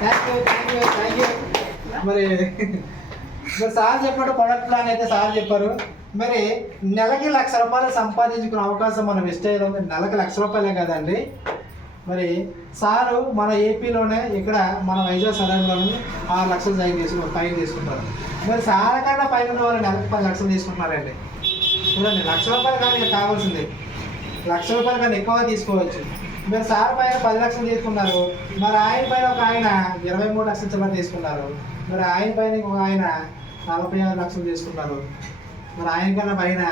Thank you. మరి సార్ చెప్పినట్టు ప్రొడక్ట్ ప్లాన్ అయితే సార్ చెప్పారు. మరి నెలకి ₹1,00,000 సంపాదించుకునే అవకాశం మనం ఇష్టం ఉంది. నెలకి ₹1,00,000 కదండి. మరి సారు మన ఏపీలోనే ఇక్కడ మన వైజాగ్ సరౌండ్లోనే 6 లక్షలు పైన తీసుకుంటారు. మరి సార్ కన్నా పైన ఉన్న వాళ్ళు నెలకు 10 లక్షలు తీసుకుంటున్నారండి. చూడండి, ₹1,00,000 కానీ కావాల్సింది, ₹1,00,000 కన్నా ఎక్కువ తీసుకోవచ్చు. మరి సార్ పైన 10 లక్షలు తీసుకున్నారు, మరి ఆయన పైన ఒక ఆయన 23 లక్షల చిల్లర తీసుకున్నారు, మరి ఆయన పైన ఒక ఆయన 46 లక్షలు తీసుకున్నారు, మరి ఆయన కన్నా పైన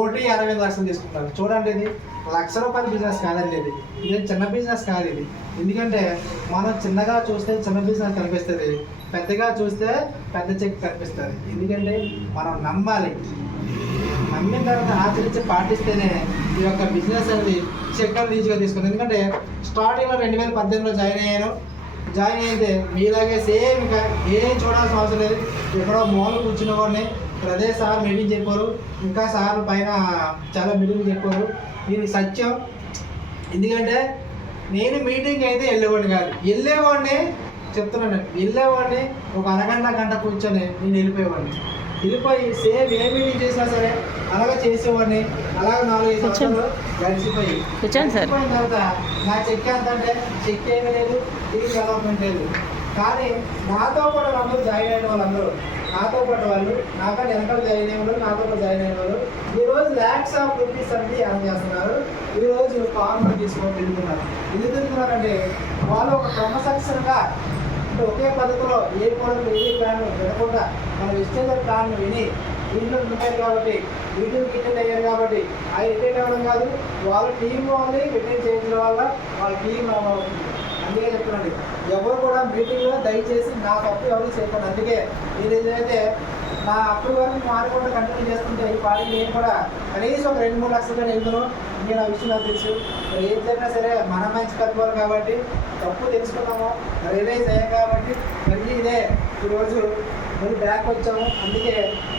1,65 లక్షలు తీసుకుంటారు. చూడండి, ఇది ₹1,00,000 బిజినెస్ కాదండి, ఇది చిన్న బిజినెస్ కాదు ఇది. ఎందుకంటే మనం చిన్నగా చూస్తే చిన్న బిజినెస్ కనిపిస్తుంది, పెద్దగా చూస్తే పెద్ద చెక్ కనిపిస్తుంది. ఎందుకంటే మనం నమ్మాలి, నమ్మిన తర్వాత ఆచరించి పాటిస్తేనే ఈ యొక్క బిజినెస్ అనేది చెక్కలు ఈజీగా తీసుకుంది. ఎందుకంటే స్టార్టింగ్లో 2018లో జాయిన్ అయితే మీలాగే సేమ్ ఇంకా ఏం చూడాల్సిన అవసరం లేదు. ఎక్కడో మూల కూర్చున్న వాడిని అదే సార్ మీటింగ్ చెప్పారు, ఇంకా సార్ పైన చాలా మీటింగ్ చెప్పారు. ఇది సత్యం. ఎందుకంటే నేను మీటింగ్ అయితే వెళ్ళేవాడిని చెప్తున్నాను, వెళ్ళేవాడిని ఒక అరగంట కూర్చొని నేను వెళ్ళిపోయి సేమ్ ఏ మీటింగ్ చేసినా సరే అలాగే చేసేవాడిని. అలాగే 4-5 సంవత్సరాలు గడిచిపోయి తర్వాత నా చెక్ ఎంత అంటే చెక్ ఏమీ లేదు, ఇది డెవలప్మెంట్ లేదు. కానీ నాతో పాటు అందరూ జాయిన్ అయిన వాళ్ళందరూ నాతో పాటు వాళ్ళు నాకన్నా వెనకాల జాయిన్ అయిన వాళ్ళు నాతో పాటు జాయిన్ అయిన వాళ్ళు ఈరోజు ల్యాక్స్ ఆఫ్ రూపీస్ అనేది ఎర్న్ చేస్తున్నారు. ఈరోజు ఫార్మర్ తీసుకొని తిరుగుతున్నారు. ఎందుకు తిరుగుతున్నారంటే వాళ్ళు ఒక క్రమశిక్షణగా అంటే ఒకే పద్ధతిలో ఏ ప్రోడక్ట్ ఏ ప్లాన్ వినకుండా మన విశ్లేషణ ప్లాన్ విని వీళ్ళు ఉంటారు కాబట్టి వీటిని రిటైన్ అయ్యారు కాబట్టి అది రిటైన్ అవ్వడం కాదు, వాళ్ళ టీం వాళ్ళని రిటైన్ చేయడం వల్ల వాళ్ళ టీం అవుతుంది. అందుకే చెప్తున్నాండి, ఎవరు కూడా మీటింగ్లో దయచేసి నా తప్పు ఎవరు చేయకుండా. అందుకే మీరు ఏదైతే నా అప్పుడు వరకు మారకుండా కంటిన్యూ చేస్తుంటే ఈ పార్టీ నేను కూడా కనీసం ఒక 2-3 లక్షలుగా వెళ్తున్నాను. నేను ఆ విషయం నాకు తెలుసు. ఏం జరిగినా సరే మన మంచి కట్టుకోవాలి కాబట్టి తప్పు తెలుసుకున్నాము, రియలైజ్ అయ్యాం కాబట్టి మళ్ళీ ఇదే ఈరోజు మళ్ళీ బ్యాక్ వచ్చాము. అందుకే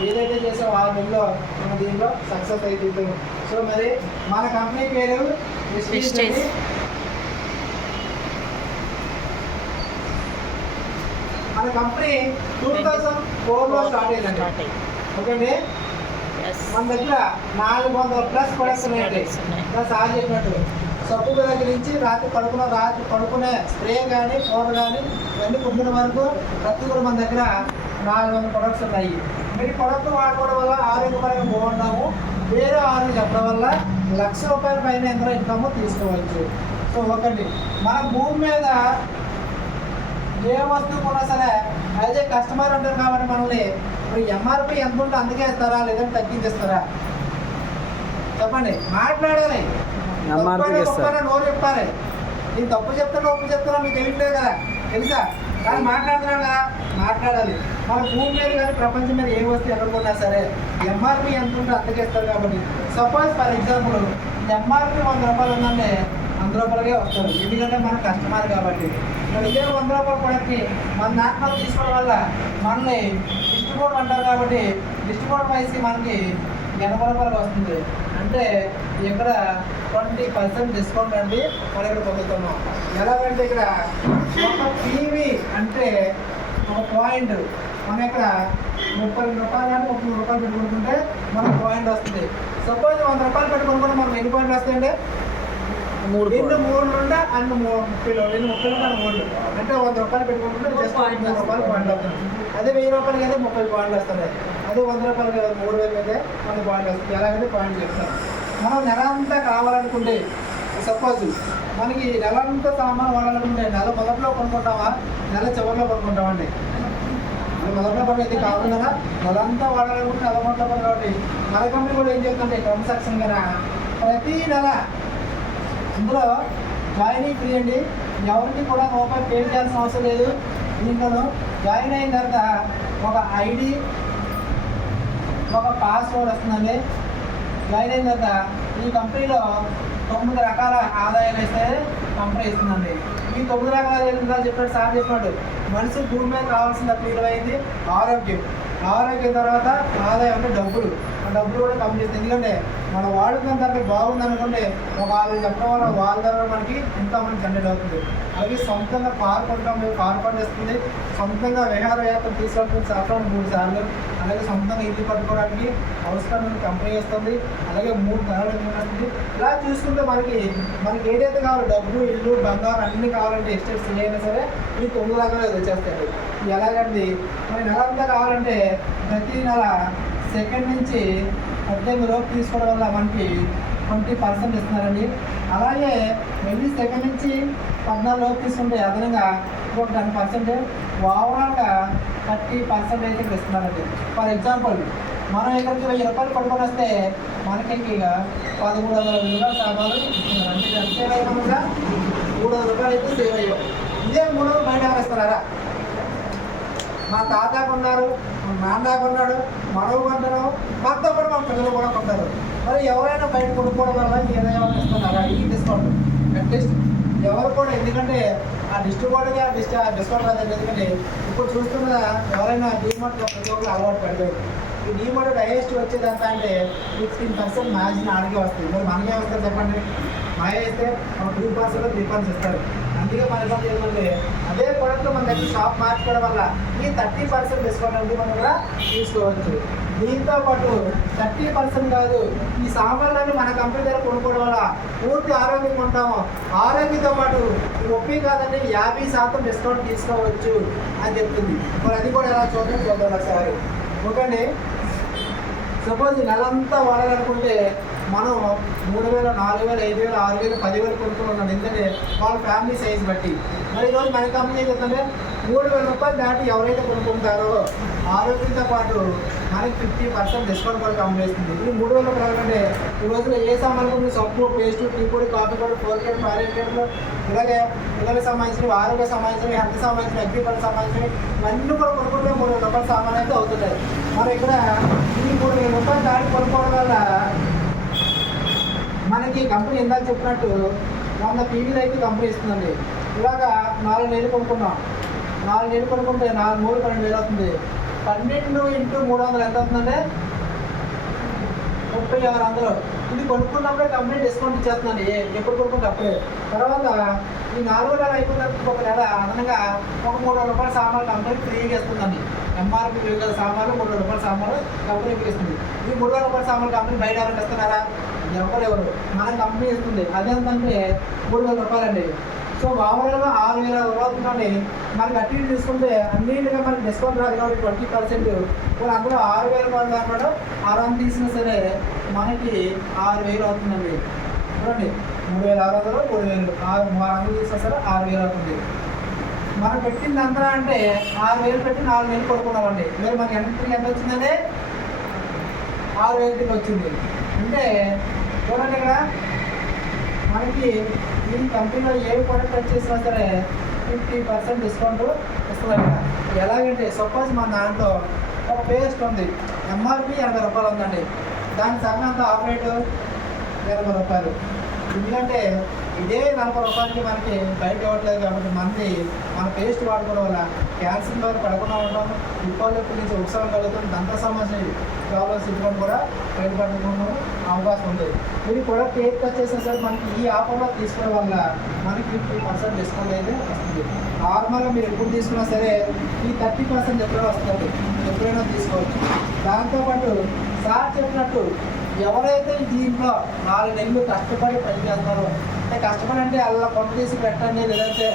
ఏదైతే చేసామో 6 నెలల్లో మన దీనిలో సక్సెస్ అయిపోతాము. సో మరి మన కంపెనీ పేరు Vistage. మన కంపెనీ 2004లో స్టార్ట్ అయిందండి. ఓకే అండి, మన దగ్గర 400+ ప్రొడక్ట్స్ ఉన్నాయండి. సార్ చెప్పినట్టు సబ్బు దగ్గర నుంచి రాత్రి పడుకునే స్ప్రే కానీ పౌడర్ కానీ ఇవన్నీ కుట్టిన వరకు ప్రతి కూడా మన దగ్గర 400 ప్రొడక్ట్స్ ఉన్నాయి. మీరు ప్రొడక్ట్ వాడుకోవడం వల్ల ఆరోగ్యపరంగా బాగున్నాము. వేరే ఆరోగ్యం చెప్పడం వల్ల ₹1,00,000 పైన ఎంత ఇన్కమ్ తీసుకోవచ్చు. సో ఓకే, మన భూమి మీద ఏ వస్తువు కొన్నా సరే యాజ్ ఏ కస్టమర్ ఉంటారు కాబట్టి మనల్ని ఇప్పుడు ఎంఆర్పి ఎంత ఉంటే అందుకే ఇస్తారా లేదంటే తగ్గించేస్తారా చెప్పండి. మాట్లాడాలి, నోరు చెప్పాలి. నేను తప్పు చెప్తాను ఒప్పు చెప్తాను మీకు తెలియట్లేదు కదా, తెలుసా? కానీ మాట్లాడుతున్నాను కదా, మాట్లాడాలి. మన భూమి మీద కానీ ప్రపంచం మీద ఏ వస్తువు ఎక్కడ కొన్నా సరే ఎంఆర్పి ఎంత ఉంటే అంతకే ఇస్తారు కాబట్టి సపోజ్ ఫర్ ఎగ్జాంపుల్ ఎంఆర్పి ₹100 ఉందంటే ₹100కే వస్తారు. ఎందుకంటే మన కస్టమర్ కాబట్టి. ఇదే ₹100 ప్రొడక్ట్ని మన నాటకాలు తీసుకోవడం వల్ల మనల్ని డిస్ట్రిబ్యూటర్ అంటారు కాబట్టి డిస్ట్రిబ్యూటర్ వైస్కి మనకి ₹80 వస్తుంది. అంటే ఇక్కడ 20% డిస్కౌంట్ అండి మనం ఇక్కడ పొందుతున్నాం. ఎలాగంటే ఇక్కడ ఒక టీవీ అంటే ఒక పాయింట్ మనం ఇక్కడ ₹30 కానీ ₹30 పెట్టుకుంటుంటే మనకు పాయింట్ వస్తుంది. సపోజ్ ₹100 పెట్టుకుంటే మనం ఎన్ని పాయింట్లు వస్తాయండి? 3 నుండి అన్ని 30 3 అంటే ₹100 పెట్టుకుంటుంటే జస్ట్ ₹3 పాయింట్లు వస్తుంది. అదే ₹1000 అయితే 30 పాయింట్లు వస్తుంది. అదే ₹100 కదా 3000 అయితే 10 పాయింట్లు వస్తుంది. ఎలాగైతే పాయింట్లు చెప్తాం. మనం నెల అంతా కావాలనుకుంటే సపోజ్ మనకి నెల అంతా సామాన్ వాడాలనుకుంటే నెల మొదట్లో కొనుక్కుంటామా నెల చివరిలో కొనుక్కుంటామండి? మొదట్లో పడి కావాలి కదా, నెల అంతా వాడాలనుకుంటే నెల మొదట్లో కాబట్టి మన కంపెనీ కూడా ఏం చెప్తుంటే క్రమశిక్షణగా ప్రతి నెల ఇందులో జాయినింగ్ ఫ్రీ అండి. ఎవరికి కూడా రూపాయి పే చేయాల్సిన అవసరం లేదు. దీంట్లో జాయిన్ అయిన తర్వాత ఒక ఐడి ఒక పాస్వర్డ్ వస్తుందండి. జాయిన్ అయిన తర్వాత ఈ కంపెనీలో 9 రకాల ఆదాయాలు వేస్తే కంపెనీ ఇస్తుందండి. ఈ 9 రకాల ఆదాయాలు చెప్పాడు సార్ చెప్పాడు. మనిషి భూమి మీద కావాల్సిన తీవ్రమైంది ఆరోగ్యం. ఆరోగ్యం తర్వాత ఆదాయం అంటే డబ్బులు. ఆ డబ్బులు కూడా కంపెనీ ఇస్తుంది. ఎందుకంటే మనం వాడుకున్న తర్వాత బాగుంది అనుకుంటే ఒక 6 చెప్పడం వల్ల వాళ్ళ ద్వారా మనకి ఇంకా మనకి జనరేట్ అవుతుంది. అలాగే సొంతంగా కారు కొంటాం, కారు పండిస్తుంది. సొంతంగా విహారయాత్ర తీసుకెళ్తుంది సంవత్సరానికి 3 సార్లు. అలాగే సొంతంగా ఇల్లు కట్టుకోవడానికి అవసరం కంపెనీ వస్తుంది. అలాగే 3 నెలలు వస్తుంది. ఇలా చూసుకుంటే మనకి ఏదైతే కావాలో డబ్బు ఇల్లు బంగారం అన్నీ కావాలంటే ఎస్టేట్స్ ఏదైనా సరే ఈ 9 రకాలు వచ్చేస్తాయి. ఎలాగండి మరి నెల అంతా కావాలంటే ప్రతి నెల 2nd నుంచి 18 లోపు తీసుకోవడం వల్ల మనకి 20% ఇస్తున్నారండి. అలాగే మళ్ళీ 2nd నుంచి 14 లోపు తీసుకుంటే అదనంగా ఇంకొక 10% ఓవరాల్గా 30% అయితే ఇక్కడ ఇస్తున్నారండి. ఫర్ ఎగ్జాంపుల్ మనం ఇక్కడికి ₹1000 పడుకొని వస్తే మనకి ఇక 1300 విలువ సామాన్లు ఇస్తున్నారు. అంటే ఎంత సేవ్ అయ్యాము కూడా ₹300 అయితే సేవ్ అయ్యాం. ఇదే 300 బయట ఎవరు ఇస్తున్నారా? మా తాత కొన్నారు, మా నాన్న కొన్నాడు, మనవు కొంటున్నాము, మాతో కూడా మా పిల్లలు కూడా కొంటారు. మరి ఎవరైనా బయట కొనుక్కోవడం వల్ల ఏదైనా ఇస్తున్నారా ఈ డిస్కౌంట్? అట్లీస్ట్ ఎవరు కూడా, ఎందుకంటే ఆ డిస్ట్రిబ్యూటర్గా డిస్కౌంట్ రాదండి. ఎందుకంటే ఇప్పుడు చూస్తున్న ఎవరైనా డీమార్ట్లో ప్రతి ఒక్కరు అలవాటు పడలేదు. ఈ డీమార్ట్ హైయెస్ట్ వచ్చేదంతా అంటే 15% మార్జిన్ ఆడికే వస్తుంది. మరి మనకే వస్తుంది చెప్పండి. మాయ అయితే 3% ఇస్తారు. అందుకే మన ఇబ్బంది ఏంటంటే అదే ప్రోడక్ట్ మన దగ్గర షాప్ మార్చుకోవడం వల్ల ఈ 30% డిస్కౌంట్ అనేది మనం కూడా తీసుకోవచ్చు. దీంతో పాటు 30% కాదు, ఈ సామాన్లన్నీ మన కంపెనీ దగ్గర కొనుక్కోవడం వల్ల పూర్తి ఆరోగ్యంగా ఉంటాము. ఆరోగ్యంతో పాటు ఈ 30 కాదండి 50% డిస్కౌంట్ తీసుకోవచ్చు అని చెప్తుంది. మరి అది కూడా ఎలా చూద్దాం ఒకసారి. ఓకేండి, సపోజ్ నెలంతా వాడాలనుకుంటే మనం 3,000, 4,000, 5,000, 6,000, 10,000 కొనుక్కొని ఉన్నాం. ఎందుకంటే వాళ్ళ ఫ్యామిలీ సైజ్ బట్టి. మరి ఈరోజు మన కంపెనీ ఏం చెప్తుంటే 3,000 రూపాయలు దాటి ఎవరైతే కొనుక్కుంటారో ఆరోగ్యంతో పాటు మనకి 50% డిస్కౌంట్ కూడా కంపెనీ వేస్తుంది. ఇది 3,000 రూపాయలు అంటే ఈ రోజుల్లో ఏ సామాన్లు సబ్బు, పేస్ట్, టీ పొడి, కాఫీ పొడి, 4 5 ఇలాగే పిల్లలకు సంబంధించినవి, ఆరోగ్య సంబంధించినవి, హెల్త్ సంబంధించినవి, అగ్రికల్చర్ సంబంధించినవి ఇవన్నీ కూడా కొనుక్కుంటే 3,000 రూపాయల సామాన్ అయితే అవుతున్నాయి. మరి ఇక్కడ ఈ 3,000 రూపాయలు దాటి కొనుక్కోవడం వల్ల మనకి కంపెనీ ఇందాక చెప్పినట్టు 100 పీవీలు అయితే కంపెనీ ఇస్తుందండి. ఇలాగా 4 నెలలు కొనుక్కున్నాం. 4 నెలలు కొనుక్కుంటే 4 3 12,000 అవుతుంది. 12 × 300 ఎంత అవుతుందంటే 3600. ఇది కొనుక్కున్నప్పుడే కంపెనీ డిస్కౌంట్ ఇచ్చేస్తుందండి. ఎప్పుడు కొనుక్కుంటే అప్పుడే. తర్వాత ఈ 4 నెలలు అయిపోయిన తర్వాత ఒక నెల అదనంగా ఒక 300 రూపాయల సామాన్లు కంపెనీ ఫ్రీగా ఇస్తుందండి. ఎంఆర్పీ వివిధ సామాన్లు 300 రూపాయల సామాన్లు కంపెనీకి ఇస్తుంది. ఈ 300 రూపాయల సామాన్లు కంపెనీ బయట ఎవరైనా ఇస్తున్నారా? ఎవరు మన కంపెనీ ఇస్తుంది. అదేంటంటే 3,000 రూపాయలండి. సో మామూలుగా 6,000 రూపాయలు మనకి అటు ఇటు తీసుకుంటే అన్నింటిగా మనకి డిస్కౌంట్ రాదు కాబట్టి 20%. అందులో 6,000 రూపాయలు కాకుండా 600 తీసినా సరే మనకి 6,000 అవుతుందండి. చూడండి, 3,600, 3,000, 600 తీసినా సరే 6,000 అవుతుంది. మనం పెట్టింది అంతా అంటే 6,000 పెట్టి 4 నెలలు కొనుక్కున్నామండి. మీరు మనకి ఎంత వచ్చిందంటే 6,000 వచ్చింది. అంటే చూడండి, ఇక్కడ మనకి ఈ కంపెనీలో ఏ ప్రోడక్ట్ వచ్చేసినా సరే 50% డిస్కౌంట్ ఇస్తుంది. ఎలాగంటే సపోజ్ మన దాంట్లో ఒక పేస్ట్ ఉంది, ఎంఆర్పి 80 రూపాయలు ఉందండి. దాని సగం అంతా ఆఫ్ రేటు 20 రూపాయలు. ఎందుకంటే ఇదే 40 రూపాయలకి మనకి బయట ఇవ్వట్లేదు కాబట్టి మన పేస్ట్ వాడుకోవడం వల్ల క్యాన్సర్ ద్వారా పడకుండా ఉంటాము. ఉప్పాలు నుంచి ఉత్సవం కలుగుతుంది. దంత సమస్య ప్రాబ్లమ్స్ ఇటువంటి కూడా బయటపడకుండా అవకాశం ఉంది. ఇది ప్రొడక్ట్ ఏది వచ్చేసినా సరే మనకి ఈ ఆఫర్లో తీసుకోవడం వల్ల మనకి 50% డిస్కౌంట్ అయితే వస్తుంది. నార్మల్గా మీరు ఎప్పుడు తీసుకున్నా సరే ఈ 30% ఎప్పుడైనా వస్తుంది, ఎప్పుడైనా తీసుకోవచ్చు. దాంతోపాటు సార్ చెప్పినట్టు ఎవరైతే దీంట్లో 4 నెలలు కష్టపడి పనిచేస్తారో, అంటే కష్టపడి అంటే అలా కొంత తీసి పెట్టండి, లేదంటే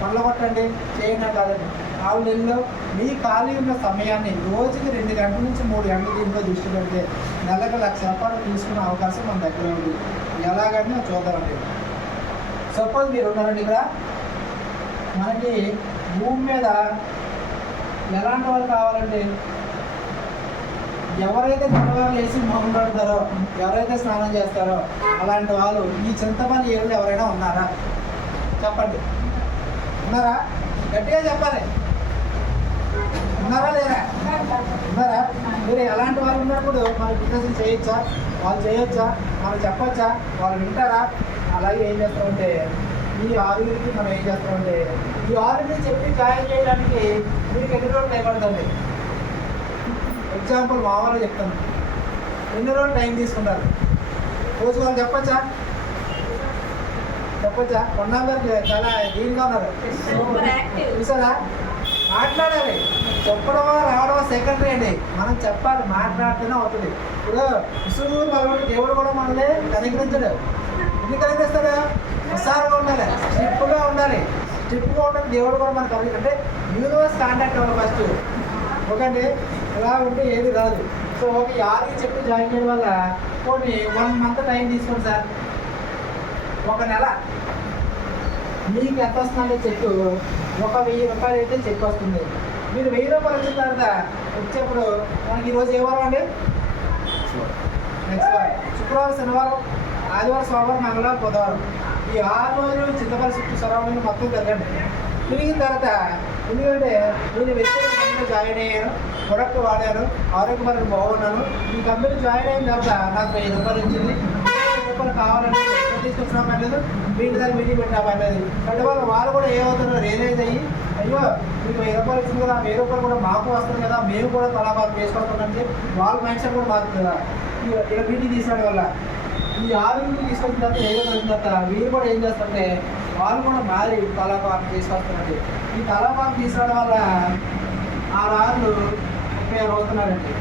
పళ్ళ కొట్టండి చేయండి కాదండి. 4 నెలలు మీ ఖాళీ ఉన్న సమయాన్ని రోజుకి 2 గంటల నుంచి 3 గంటలు దీంట్లో దృష్టి పెడితే నెలకు 1,00,000 రూపాయలు తీసుకునే అవకాశం మన దగ్గర ఉంది. ఎలాగని చూద్దామండి. సపోజ్ మీరు ఉన్నారండి, ఇక్కడ మనకి భూమి మీద ఎలాంటి వాళ్ళు కావాలంటే ఎవరైతే తెల్లవారు వేసి మొహం కడతారో, ఎవరైతే స్నానం చేస్తారో అలాంటి వాళ్ళు ఈ చింతపల్లి ఏళ్ళు ఎవరైనా ఉన్నారా? చెప్పండి, ఉన్నారా? గట్టిగా చెప్పాలి. ఉన్నారా లేరా? ఉన్నారా? మీరు ఎలాంటి వాళ్ళు ఉన్నప్పుడు మన బిజినెస్ చేయొచ్చా? వాళ్ళు చేయొచ్చా? మనం చెప్పొచ్చా? వాళ్ళు వింటారా? అలాగే ఏం చేస్తామంటే ఈ 6 మనం ఏం చేస్తామంటే ఈ 6 చెప్పి ఖాయం చేయడానికి మీకు ఎన్ని రోజులు టైం పడుతుంది? ఎగ్జాంపుల్ మామూలుగా చెప్తాను. ఎన్ని రోజులు టైం తీసుకుంటారు? రోజు వాళ్ళు చెప్పచ్చా? కొన్నాళ్ళ చాలా దీనిగా ఉన్నారు. చూసారా? మాట్లాడాలి. చెప్పడమో రావడమో సెకండరీ అండి. మనం చెప్పాలి, మాట్లాడితేనే అవుతుంది. ఇప్పుడు విసుగు కాబట్టి దేవుడు కూడా మనల్ని కనికరించడు. ఎందుకు కనిపిస్తాడు? విసారంగా ఉండాలి, స్ట్రిప్గా ఉండాలి. స్ట్రిప్గా ఉండాలి దేవుడు కూడా మనకు కలిగి, అంటే యూనివర్స్ కాంటాక్ట్ అవ్వాలి ఫస్ట్. ఓకే అండి, ఇలా ఉంటే ఏది రాదు. సో ఓకే, 6 చెప్పి జాయిన్ చేయడం వల్ల కొన్ని 1 మంత్ టైం తీసుకోండి సార్. ఒక నెల మీకు ఎంత వస్తుందంటే చెక్ ఒక 1,000 రూపాయలు అయితే చెక్ వస్తుంది. మీరు 1,000 రూపాయలు వచ్చిన తర్వాత వచ్చేప్పుడు మనకి ఈరోజు ఏ వారం అండి? నెక్స్ట్ వారం శుక్రవారం, శనివారం, ఆదివారం, సోమవారం, మంగళవారం, బుధవారం ఈ 6 రోజులు చింతపల్లి చుట్టూ సరౌండింగ్ మొత్తం తిరగండి. తిరిగిన తర్వాత ఎందుకంటే నేను వ్యక్తిగతంగా జాయిన్ అయ్యాను, ప్రొడక్ట్ వాడాను, ఆరోగ్యపరంగా బాగున్నాను. ఈ కంపెనీ జాయిన్ అయిన తర్వాత నాకు 1,000 రూపాయలు ఇచ్చింది. 1,000 రూపాయలు కావాలంటే తీసుకొచ్చినా పర్లేదు, వీటి దాన్ని మీటింగ్ పెట్టినా పర్లేదు. అంటే వాళ్ళు కూడా ఏమవుతారో రియలైజ్ అయ్యి అయ్యో మీకు 1,000 రూపాయలు ఇచ్చింది కదా, 1,000 రూపాయలు కూడా మాకు వస్తుంది కదా, మేము కూడా తలా బాగా చేసుకోవాలంటే వాళ్ళ మైండ్ సెట్ కూడా మారుతుంది కదా. ఇలా మీటింగ్ తీసుకోవడం వల్ల ఈ 6 తీసుకొచ్చిన తర్వాత ఏదో వచ్చిన తర్వాత వీళ్ళు కూడా ఏం చేస్తారంటే వాళ్ళు కూడా మారి తలాపాకు తీసుకొస్తున్నారండి. ఈ తలాపాకు తీసుకురావడం వల్ల ఆ రాళ్ళు 36 అవుతున్నారండి.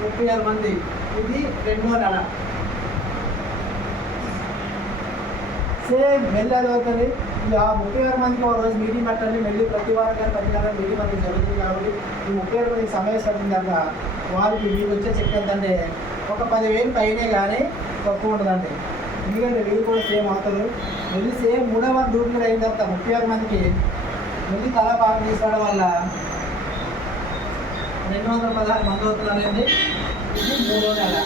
36 మంది. ఇది 2వ నెల. సేమ్ మళ్ళీ అది అవుతుంది. ఈ 36 మందికి ఒక రోజు మీటింగ్ పెట్టండి. మళ్ళీ ప్రతి వారం కానీ ప్రతి నెల మీటింగ్ మనకి జరుగుతుంది. కాబట్టి ఈ 36 మందికి సమావేశం పడిన తర్వాత వారికి మీకు వచ్చే చెక్ ఎంతంటే ఒక 10,000 పైనే కానీ తక్కువ ఉండదండి. ఎందుకంటే వీళ్ళు కూడా సేమ్ అవుతారు. మళ్ళీ సేమ్ 3వ వారం డ్యూటీలు అయిన తర్వాత 36 మందికి మళ్ళీ తలాపాకు తీసుకోవడం వల్ల 216 మంది అవుతున్నారండి. ఇది 3వ నెల.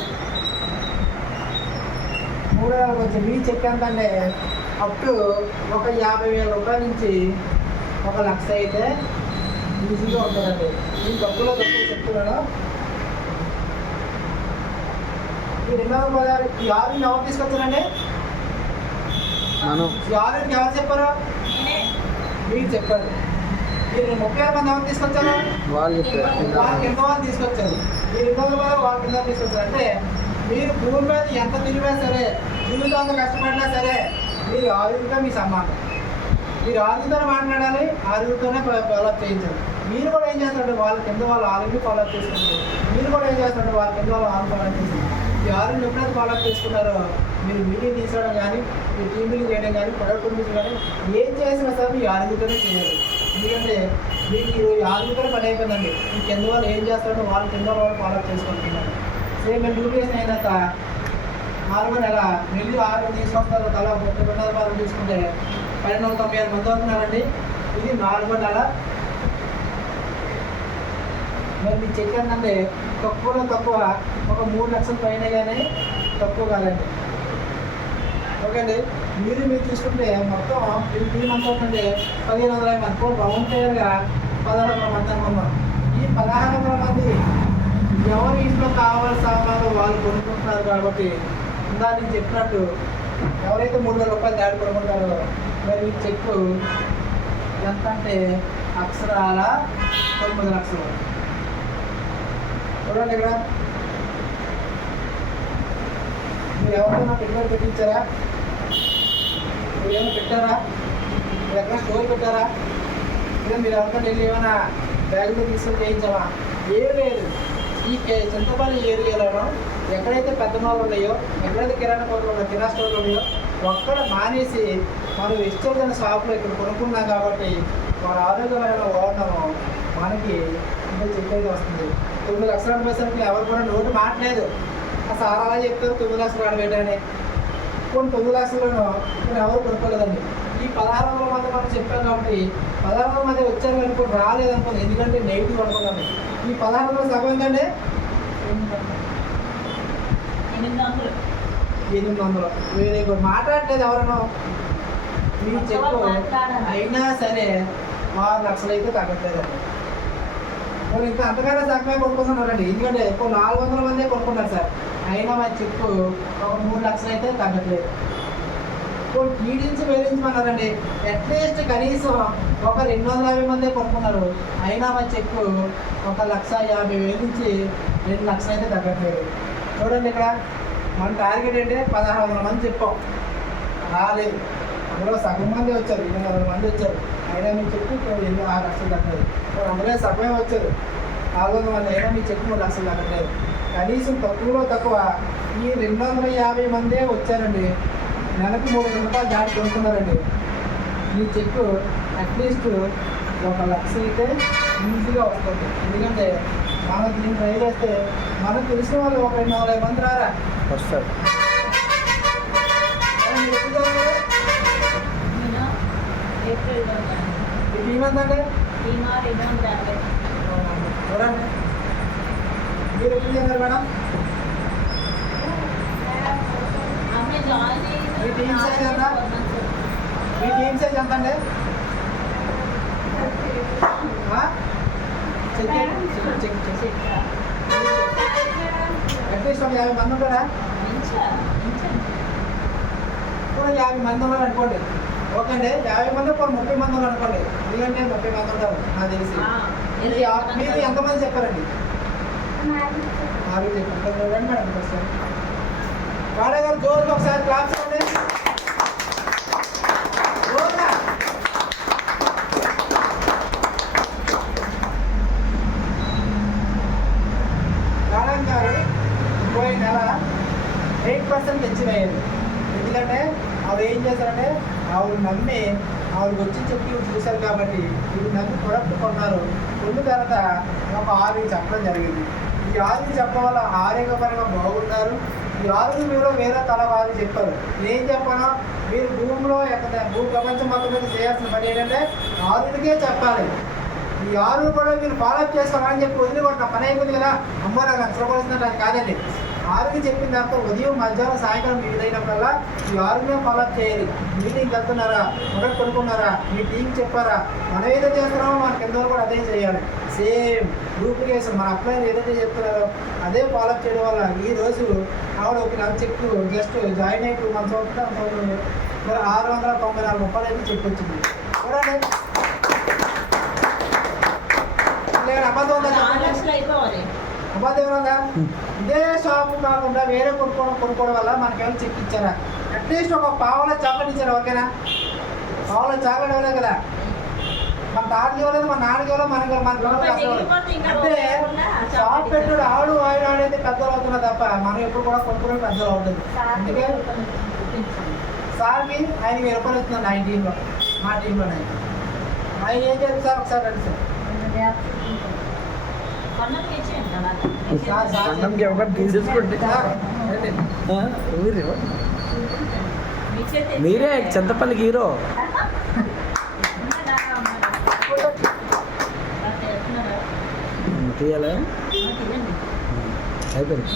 3వ నెలకు వచ్చి మీ చెక్ ఎంత అంటే అప్ టు ఒక 50,000 రూపాయల నుంచి 1,00,000 అయితే ఈజీగా ఉంటుందండి. ఈ తక్కువ చెప్తున్నాను. ఈ 216 ఈ 6 ఎవరు తీసుకొచ్చారండి? ఈ 6 ఎవరు చెప్పారు? మీరు చెప్పారు. మీరు 36 మంది ఎవరు తీసుకొచ్చారు? వాళ్ళకి ఎంత వాళ్ళు తీసుకొచ్చారు. ఈ 216 వాళ్ళ కింద తీసుకొచ్చారు. అంటే మీరు భూమి మీద ఎంత తిరిగినా సరే, జీవితంలో కష్టపడినా సరే, మీరు 6తో మీ సమానం. మీరు 6తో మాట్లాడాలి, 6తోనే ఫాలోఅప్ చేయించాలి. మీరు కూడా ఏం చేస్తారంటే వాళ్ళ కింద వాళ్ళు 6ని ఫాలోఅప్ చేసుకుంటారు. మీరు కూడా ఏం చేస్తారంటే వాళ్ళ కింద వాళ్ళు 6 ఫాలోఅప్ చేసుకుంటారు. ఈ 6ని ఎప్పుడైతే ఫాలోఅప్ చేసుకున్నారో మీరు మీటింగ్ తీసుకోవడం కానీ, మీ టీం బిల్డింగ్ చేయడం కానీ, ప్రొడక్ట్ బిల్డింగ్ కానీ ఏం చేసినా సరే మీ 6తోనే చేయాలి. ఎందుకంటే మీకు ఈ 6తోనే పని అయిపోయిందండి. మీ కింద వాళ్ళు ఏం చేస్తారంటే వాళ్ళ కింద వాళ్ళు ఫాలోఅప్ చేసుకుంటున్నారు. సేమ్ మేము డ్యూటీషన్ అయినాక 4వ నెల మళ్ళీ 6 తీసుకొస్తారు. తలా 32 వారం తీసుకుంటే 1,296 మంది అవుతున్నారండి. ఇది 4వ నెల. మరి మీ చెక్ ఏంటంటే తక్కువలో తక్కువ ఒక 3 లక్షల పైన కానీ తక్కువ కాదండి. ఓకే అండి. మీరు తీసుకుంటే మొత్తం టీం అంతా అవుతుంటే 1,500 మంది. రౌండ్ ఫేర్గా 1,600 మంది అనుకున్నాం. ఈ 1,600 మంది ఎవరి ఇంట్లో కావాల్సిన సామాన్లు వాళ్ళు కొనుక్కుంటున్నారు. కాబట్టి ఇందాక నేను చెప్పినట్టు ఎవరైతే 3,000 రూపాయలు దాడి కొనుక్కుంటారో మరి ఈ చెక్కు ఎంత అంటే అక్షరాల 9 లక్షలు. చూడండి ఇక్కడ మీరు ఎవరికైనా పెట్టుబడి పెట్టించారా? మీరు ఏమైనా పెట్టారా? మీరు ఎక్కడ స్టోర్ పెట్టారా? లేదా మీరు ఎవరికైనా వెళ్ళి ఏమైనా బ్యాగులో తీసుకొని చేయించామా? ఏం లేదు. ఈ చింతపల్లి ఏరియాలో ఎక్కడైతే పెద్ద మాలు ఉన్నాయో, ఎక్కడైతే కిరాణా కొట్లు ఉన్నాయో, కిరాణా స్టోర్లు ఉన్నాయో ఒక్కడ మానేసి మనం ఇష్టమైన షాపులో ఇక్కడ కొనుక్కున్నాం. కాబట్టి మన ఆరోగ్యమైన వాడడం మనకి ఇంకా చెక్ అయితే వస్తుంది. 9 లక్షల రూపాయలకి ఎవరు కూడా నోటు మాట్లేదు. అసలు అలా చెప్తారు 9 లక్షలు ఆడబెట్టాని. కొన్ని 9 లక్షలను ఇక్కడ ఎవరు కొనుక్కోలేదండి. ఈ 1,600 మంది మనం చెప్పాం. కాబట్టి 1,600 మంది వచ్చారు అనుకోండి, రాలేదనుకోండి. ఎందుకంటే నెగిటివ్ అనుకున్నాను. ఈ 1,600 సగం కంటే 800. వేరే మాట్లాడలేదు ఎవరన్నా. మీ చెప్పు అయినా సరే 6 లక్షలు అయితే తగ్గట్లేదండి. వాళ్ళు ఇంకా అంతకన్నా తక్కువే కొనుక్కుంటున్నారండి. ఎందుకంటే ఎక్కువ 400 మందే కొనుక్కున్నారు సార్. అయినా మా చెప్పు ఒక 3 లక్షలు అయితే తగ్గట్లేదు. కీడించి వేధించమన్నారండి. అట్లీస్ట్ కనీసం ఒక 250 మందే కొనుక్కున్నారు. అయినా మా చెక్కు 1,50,000 నుంచి 2 లక్షలు అయితే తగ్గట్లేదు. చూడండి ఇక్కడ మన టార్గెట్ అంటే 1,600 మంది చెప్పాం, రాలేదు. అందులో సగం మంది వచ్చారు, 200 మంది వచ్చారు. అయినా మీ చెక్కు 6 లక్షలు తగ్గలేదు. అందులో సగమే వచ్చారు 400 మంది. అయినా మీ చెక్కు 3 లక్షలు తగ్గట్లేదు. కనీసం తక్కువలో తక్కువ ఈ 250 మందే వచ్చారండి. నెలకు 3,000 రూపాయలు దాటి కొనుక్కున్నారండి. మీ చెక్కు అట్లీస్ట్ 1,00,000 అయితే ఈజీగా వస్తుంది. ఎందుకంటే మనం దీన్ని ట్రై చేస్తే మనకు తెలిసిన వాళ్ళు ఒక 240 మంది రారా వస్తారు. ఏమంటే చూడండి మీరు ఎప్పుడు చేస్తారు మేడం? మీ టీమ్ సైజ్ ఎంత? మీ టీమ్ సైజ్ ఎంత అండి? అట్లీస్ట్ ఒక 50 మంది ఉంటారా? కూడా 50 మంది ఉన్నారు అనుకోండి. ఓకే అండి. 50 మంది ఒక 30 మంది ఉన్నారు అనుకోండి. ఎందుకంటే 30 మంది ఉంటారు నాకు తెలిసి. మీరు ఎంతమంది చెప్పారండి? 6 చెప్పారు. రండి మేడం ఒకసారి. కాళే గారు జోరుగా ఒకసారి క్లాప్స్ ఇవ్వండి. జోరుగా. కాళే గారు పోయిన నెల 8% పెంచిపోయారు. ఎందుకంటే ఆవిడ ఏం చేశారంటే ఆవిడ నమ్మి ఆవిడకి వచ్చి చెప్పి చూశారు కాబట్టి ఇవి నమ్మి ప్రొడక్ట్ కొన్నారు. కొన్న తర్వాత ఒక 6 చెప్పడం జరిగింది. ఈ 6 చెప్పడం వల్ల ఆరోగ్యపరంగా బాగున్నారు. ఈ 6 మీరు వేరే తల వారు చెప్పారు. నేను చెప్పాను మీరు భూమిలో భూ ప్రపంచం మొత్తం మీద చేయాల్సిన పని ఏంటంటే 6కే చెప్పాలి. ఈ 6 కూడా మీరు ఫాలోఅప్ చేసుకోవాలని చెప్పి వదిలికొట్టిన పని అయిపోయింది కదా. అమ్మ నాకు అక్షరపడుతుందంటే అది కాదండి. 6కి చెప్పిన తర్వాత ఉదయం మధ్యాహ్నం సాయంకాలం మీట్ అయినప్పుడల్లా ఈ 6నే ఫాలోఅప్ చేయాలి. మీటింగ్కి వెళ్తున్నారా, ప్రొడక్ట్ కొనుక్కున్నారా, మీ టీం చెప్పారా, మనం ఏదో చేస్తున్నామో మన కింద కూడా అదే చేయాలి. సేమ్ డూప్లికేషన్ మన అప్లైన్ ఏదైతే చెప్తున్నారో అదే ఫాలోఅప్ చేయడం వల్ల ఈరోజు ఆవిడ ఒక నెల చెక్కు జస్ట్ జాయిన్ అయ్యి 2 months అవుతుంది. మరి 694 రూపాయలు అయితే చెక్ వచ్చింది. చూడండి అబద్ధం ఉందా? ఇదే షాపు కాకుండా వేరే కొనుక్కోవడం వల్ల మనకేమైనా చెక్ ఇచ్చారా? అట్లీస్ట్ ఒక పావుల చాక్లెట్ ఇచ్చారా? ఓకేనా? పావుల చాక్లెట్ ఇవ్వలేదు కదా. మన తాడికి ఇవ్వలేదు, మన నాన్నకి ఇవ్వలేదు, మనకి అంటే షాప్ పెట్టుడు ఆడైతే పెద్దలు అవుతున్నా తప్ప మనం ఎప్పుడు కూడా కొనుక్కునే పెద్దలు అవుతుంది. అందుకే సార్కి ఆయన 1000 రూపాయలు ఇస్తున్నాను ఆయన టీంలో, మా టీంలోనే. ఆయన ఏం చేస్తారు సార్ ఒకసారి రండి సార్. మీరే చింతపల్లికి హీరో. తీయాలా అయిపోయింది.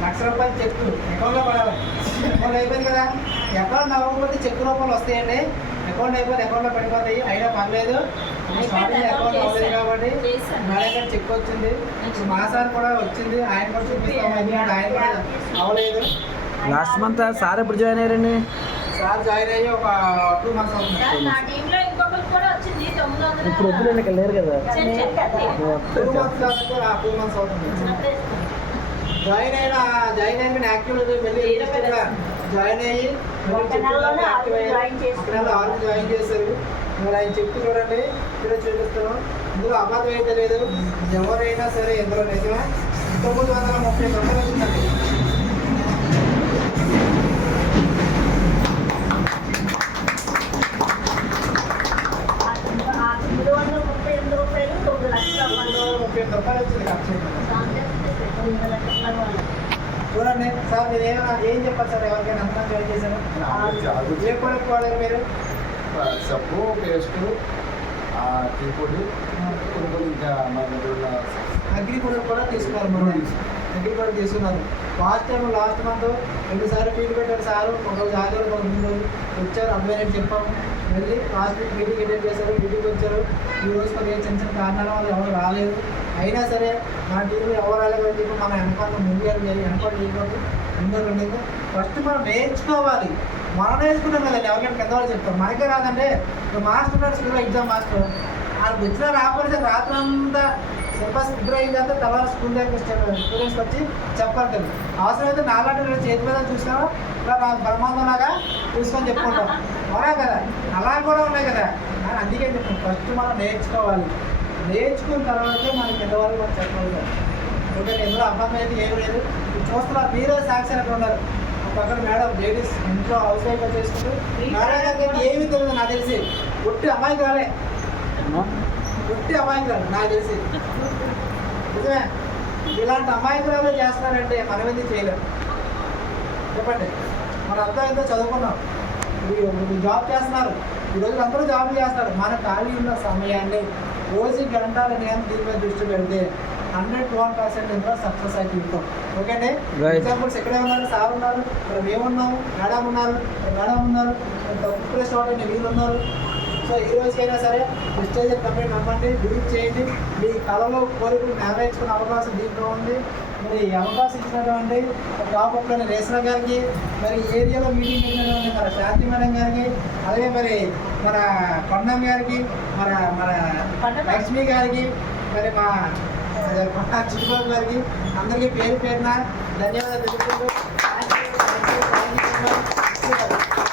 ₹1,00,000 చెక్ అకౌంట్లో పడాలి. అకౌంట్ అయిపోయింది కదా. అకౌంట్ అవ్వకపోతే చెక్ రూపంలో వస్తాయండి. అకౌంట్ అయిపోతే అకౌంట్లో పడిపోతాయి. అయినా పర్లేదు, స్టార్టింగ్ అకౌంట్ అవ్వలేదు కాబట్టి నాలుగు చెక్ వచ్చింది. మా సార్ కూడా వచ్చింది, ఆయన కూడా చూపిస్తాము. ఎందుకంటే ఆయన కూడా అవ్వలేదు. లాస్ట్ మంత్ సార్ ఎప్పుడు జాయిన్ అయ్యారండి? సార్ జాయిన్ అయ్యి ఒక 2 months అవుతుంది. ఇప్పుడు వద్దులేండి, ఇక్కడ లేరు కదా. 2 months కాబట్టి 2 months అవుతుంది. జాయిన్ అయిన యాక్టివ్ వెళ్ళి జాయిన్ అయ్యి జాయిన్ చేశారు. మరి ఆయన చెప్తూ చూడండి, ఇక్కడ చూపిస్తాను. ఇందులో అబద్ధం అయితే లేదు. ఎవరైనా సరే ఇందులో నిజమే. 930 రూపాయలు వచ్చిందండి. ₹930 వచ్చింది ఖర్చు. చూడండి సార్, మీరు ఏం చెప్పారు సార్? ఎవరికైనా అంతా జాయిన్ చేశారు? ఏ ప్రొడక్ట్ వాడారు మీరు? సబ్బు, పేస్టు, టీ పొడి, ఇంకా అగ్రి ప్రొడక్ట్ కూడా తీసుకున్నారు. మనం అగ్రి ప్రొడక్ట్ తీసుకున్నారు. లాస్ట్ మంత్ 2 సార్లు ఫీల్ పెట్టారు సార్. ఒకరోజు ఆదివారం, ఒక 3 రోజులు వచ్చారు. అబ్బాయి చెప్పాము. వెళ్ళి లాస్ట్ వీక్ మీటింగ్ అటెండ్ చేశారు. మీటింగ్ వచ్చారు. ఈ రోజు కొన్ని చిన్న కారణాల వల్ల ఎవరు రాలేదు. అయినా సరే మన టీంలో ఎవరు రాలేదని చెప్పి మనం వెనకాల ముందుకు చేయకూడదు. ముందు ఫస్ట్ మనం నేర్చుకోవాలి. మనం నేర్చుకుంటాం కదండి. ఎవరికైనా పెద్దవాళ్ళు చెప్తాం. మనకే రాదంటే మాస్టర్ స్కూల్లో ఎగ్జామ్ మాస్టర్ వాళ్ళకి వచ్చినా రాకపోతే రాత్రి అంతా సిలబస్ ప్రిపేర్ అయిన తర్వాత తర్వాత స్కూల్ దగ్గర స్టూడెంట్స్కి వచ్చి చెప్పాలి. అవసరమైతే నాలాంటి చేతి మీద చూసినారో ఇలా నాకు బ్రహ్మాండంలాగా చూసుకొని చెప్పుకుంటాం. అవునా కదా? అలా కూడా ఉన్నాయి కదా. అందుకే చెప్తాం ఫస్ట్ మనం నేర్చుకోవాలి. నేర్చుకున్న తర్వాతే మనకి పెద్దవాళ్ళు మనం చెప్పగలుగుతాం. ఓకే, ఎందులో అబ్బాయి అయితే ఏం లేదు. చూస్తున్నారు, మీరే సాక్షి అక్కడ ఉన్నారు. పక్కన మేడం లేడీస్ ఇంట్లో హౌస్ వైఫ్ చేసుకుంటూ మేడం గారికి ఏమీ తెలియదు నాకు తెలిసి. ఒట్టి అమ్మాయికి రాలే, నాకు తెలిసి. నిజమే, ఇలాంటి అమాయకురాలు చేస్తున్నారంటే మనం ఎందుకు చేయలేము చెప్పండి. మన అర్థం ఎంతో చదువుకున్నాం, జాబ్ చేస్తున్నారు. ఈరోజు అందరూ జాబ్ చేస్తారు. మన ఖాళీ ఉన్న సమయాన్ని రోజు గంటలు నేను దీని మీద దృష్టి పెడితే 101% ఇంట్లో సక్సెస్ అయితే ఉంటాం. ఓకే అండి. ఎగ్జాంపుల్స్ ఎక్కడే ఉన్నారు? సార్ ఉన్నారు, ఇక్కడ మేమున్నాము, మేడం ఉన్నారు, ప్లేస్ చూడండి, వీళ్ళు ఉన్నారు. సో ఈ రోజుకైనా సరే స్టేజ్ కంప్లీట్ నమ్మండి, బిలీవ్ చేయండి. మీ కళలో కోరికలు నెరవేర్చుకునే అవకాశం దీంట్లో ఉంది. మరి ఈ అవకాశం ఇచ్చినటువంటి టాప్ అప్లోని రేసన గారికి, మరి ఏరియాలో మీటింగ్ పెట్టినటువంటి మన శాంతి మేడం గారికి, అలాగే మరి మన కొండం గారికి, మన లక్ష్మి గారికి, మరి మా మా చిట్టుబాబు గారికి అందరికీ పేరు పేరున ధన్యవాదాలు తెలుపుకుంటూ థ్యాంక్ యూ సో మచ్.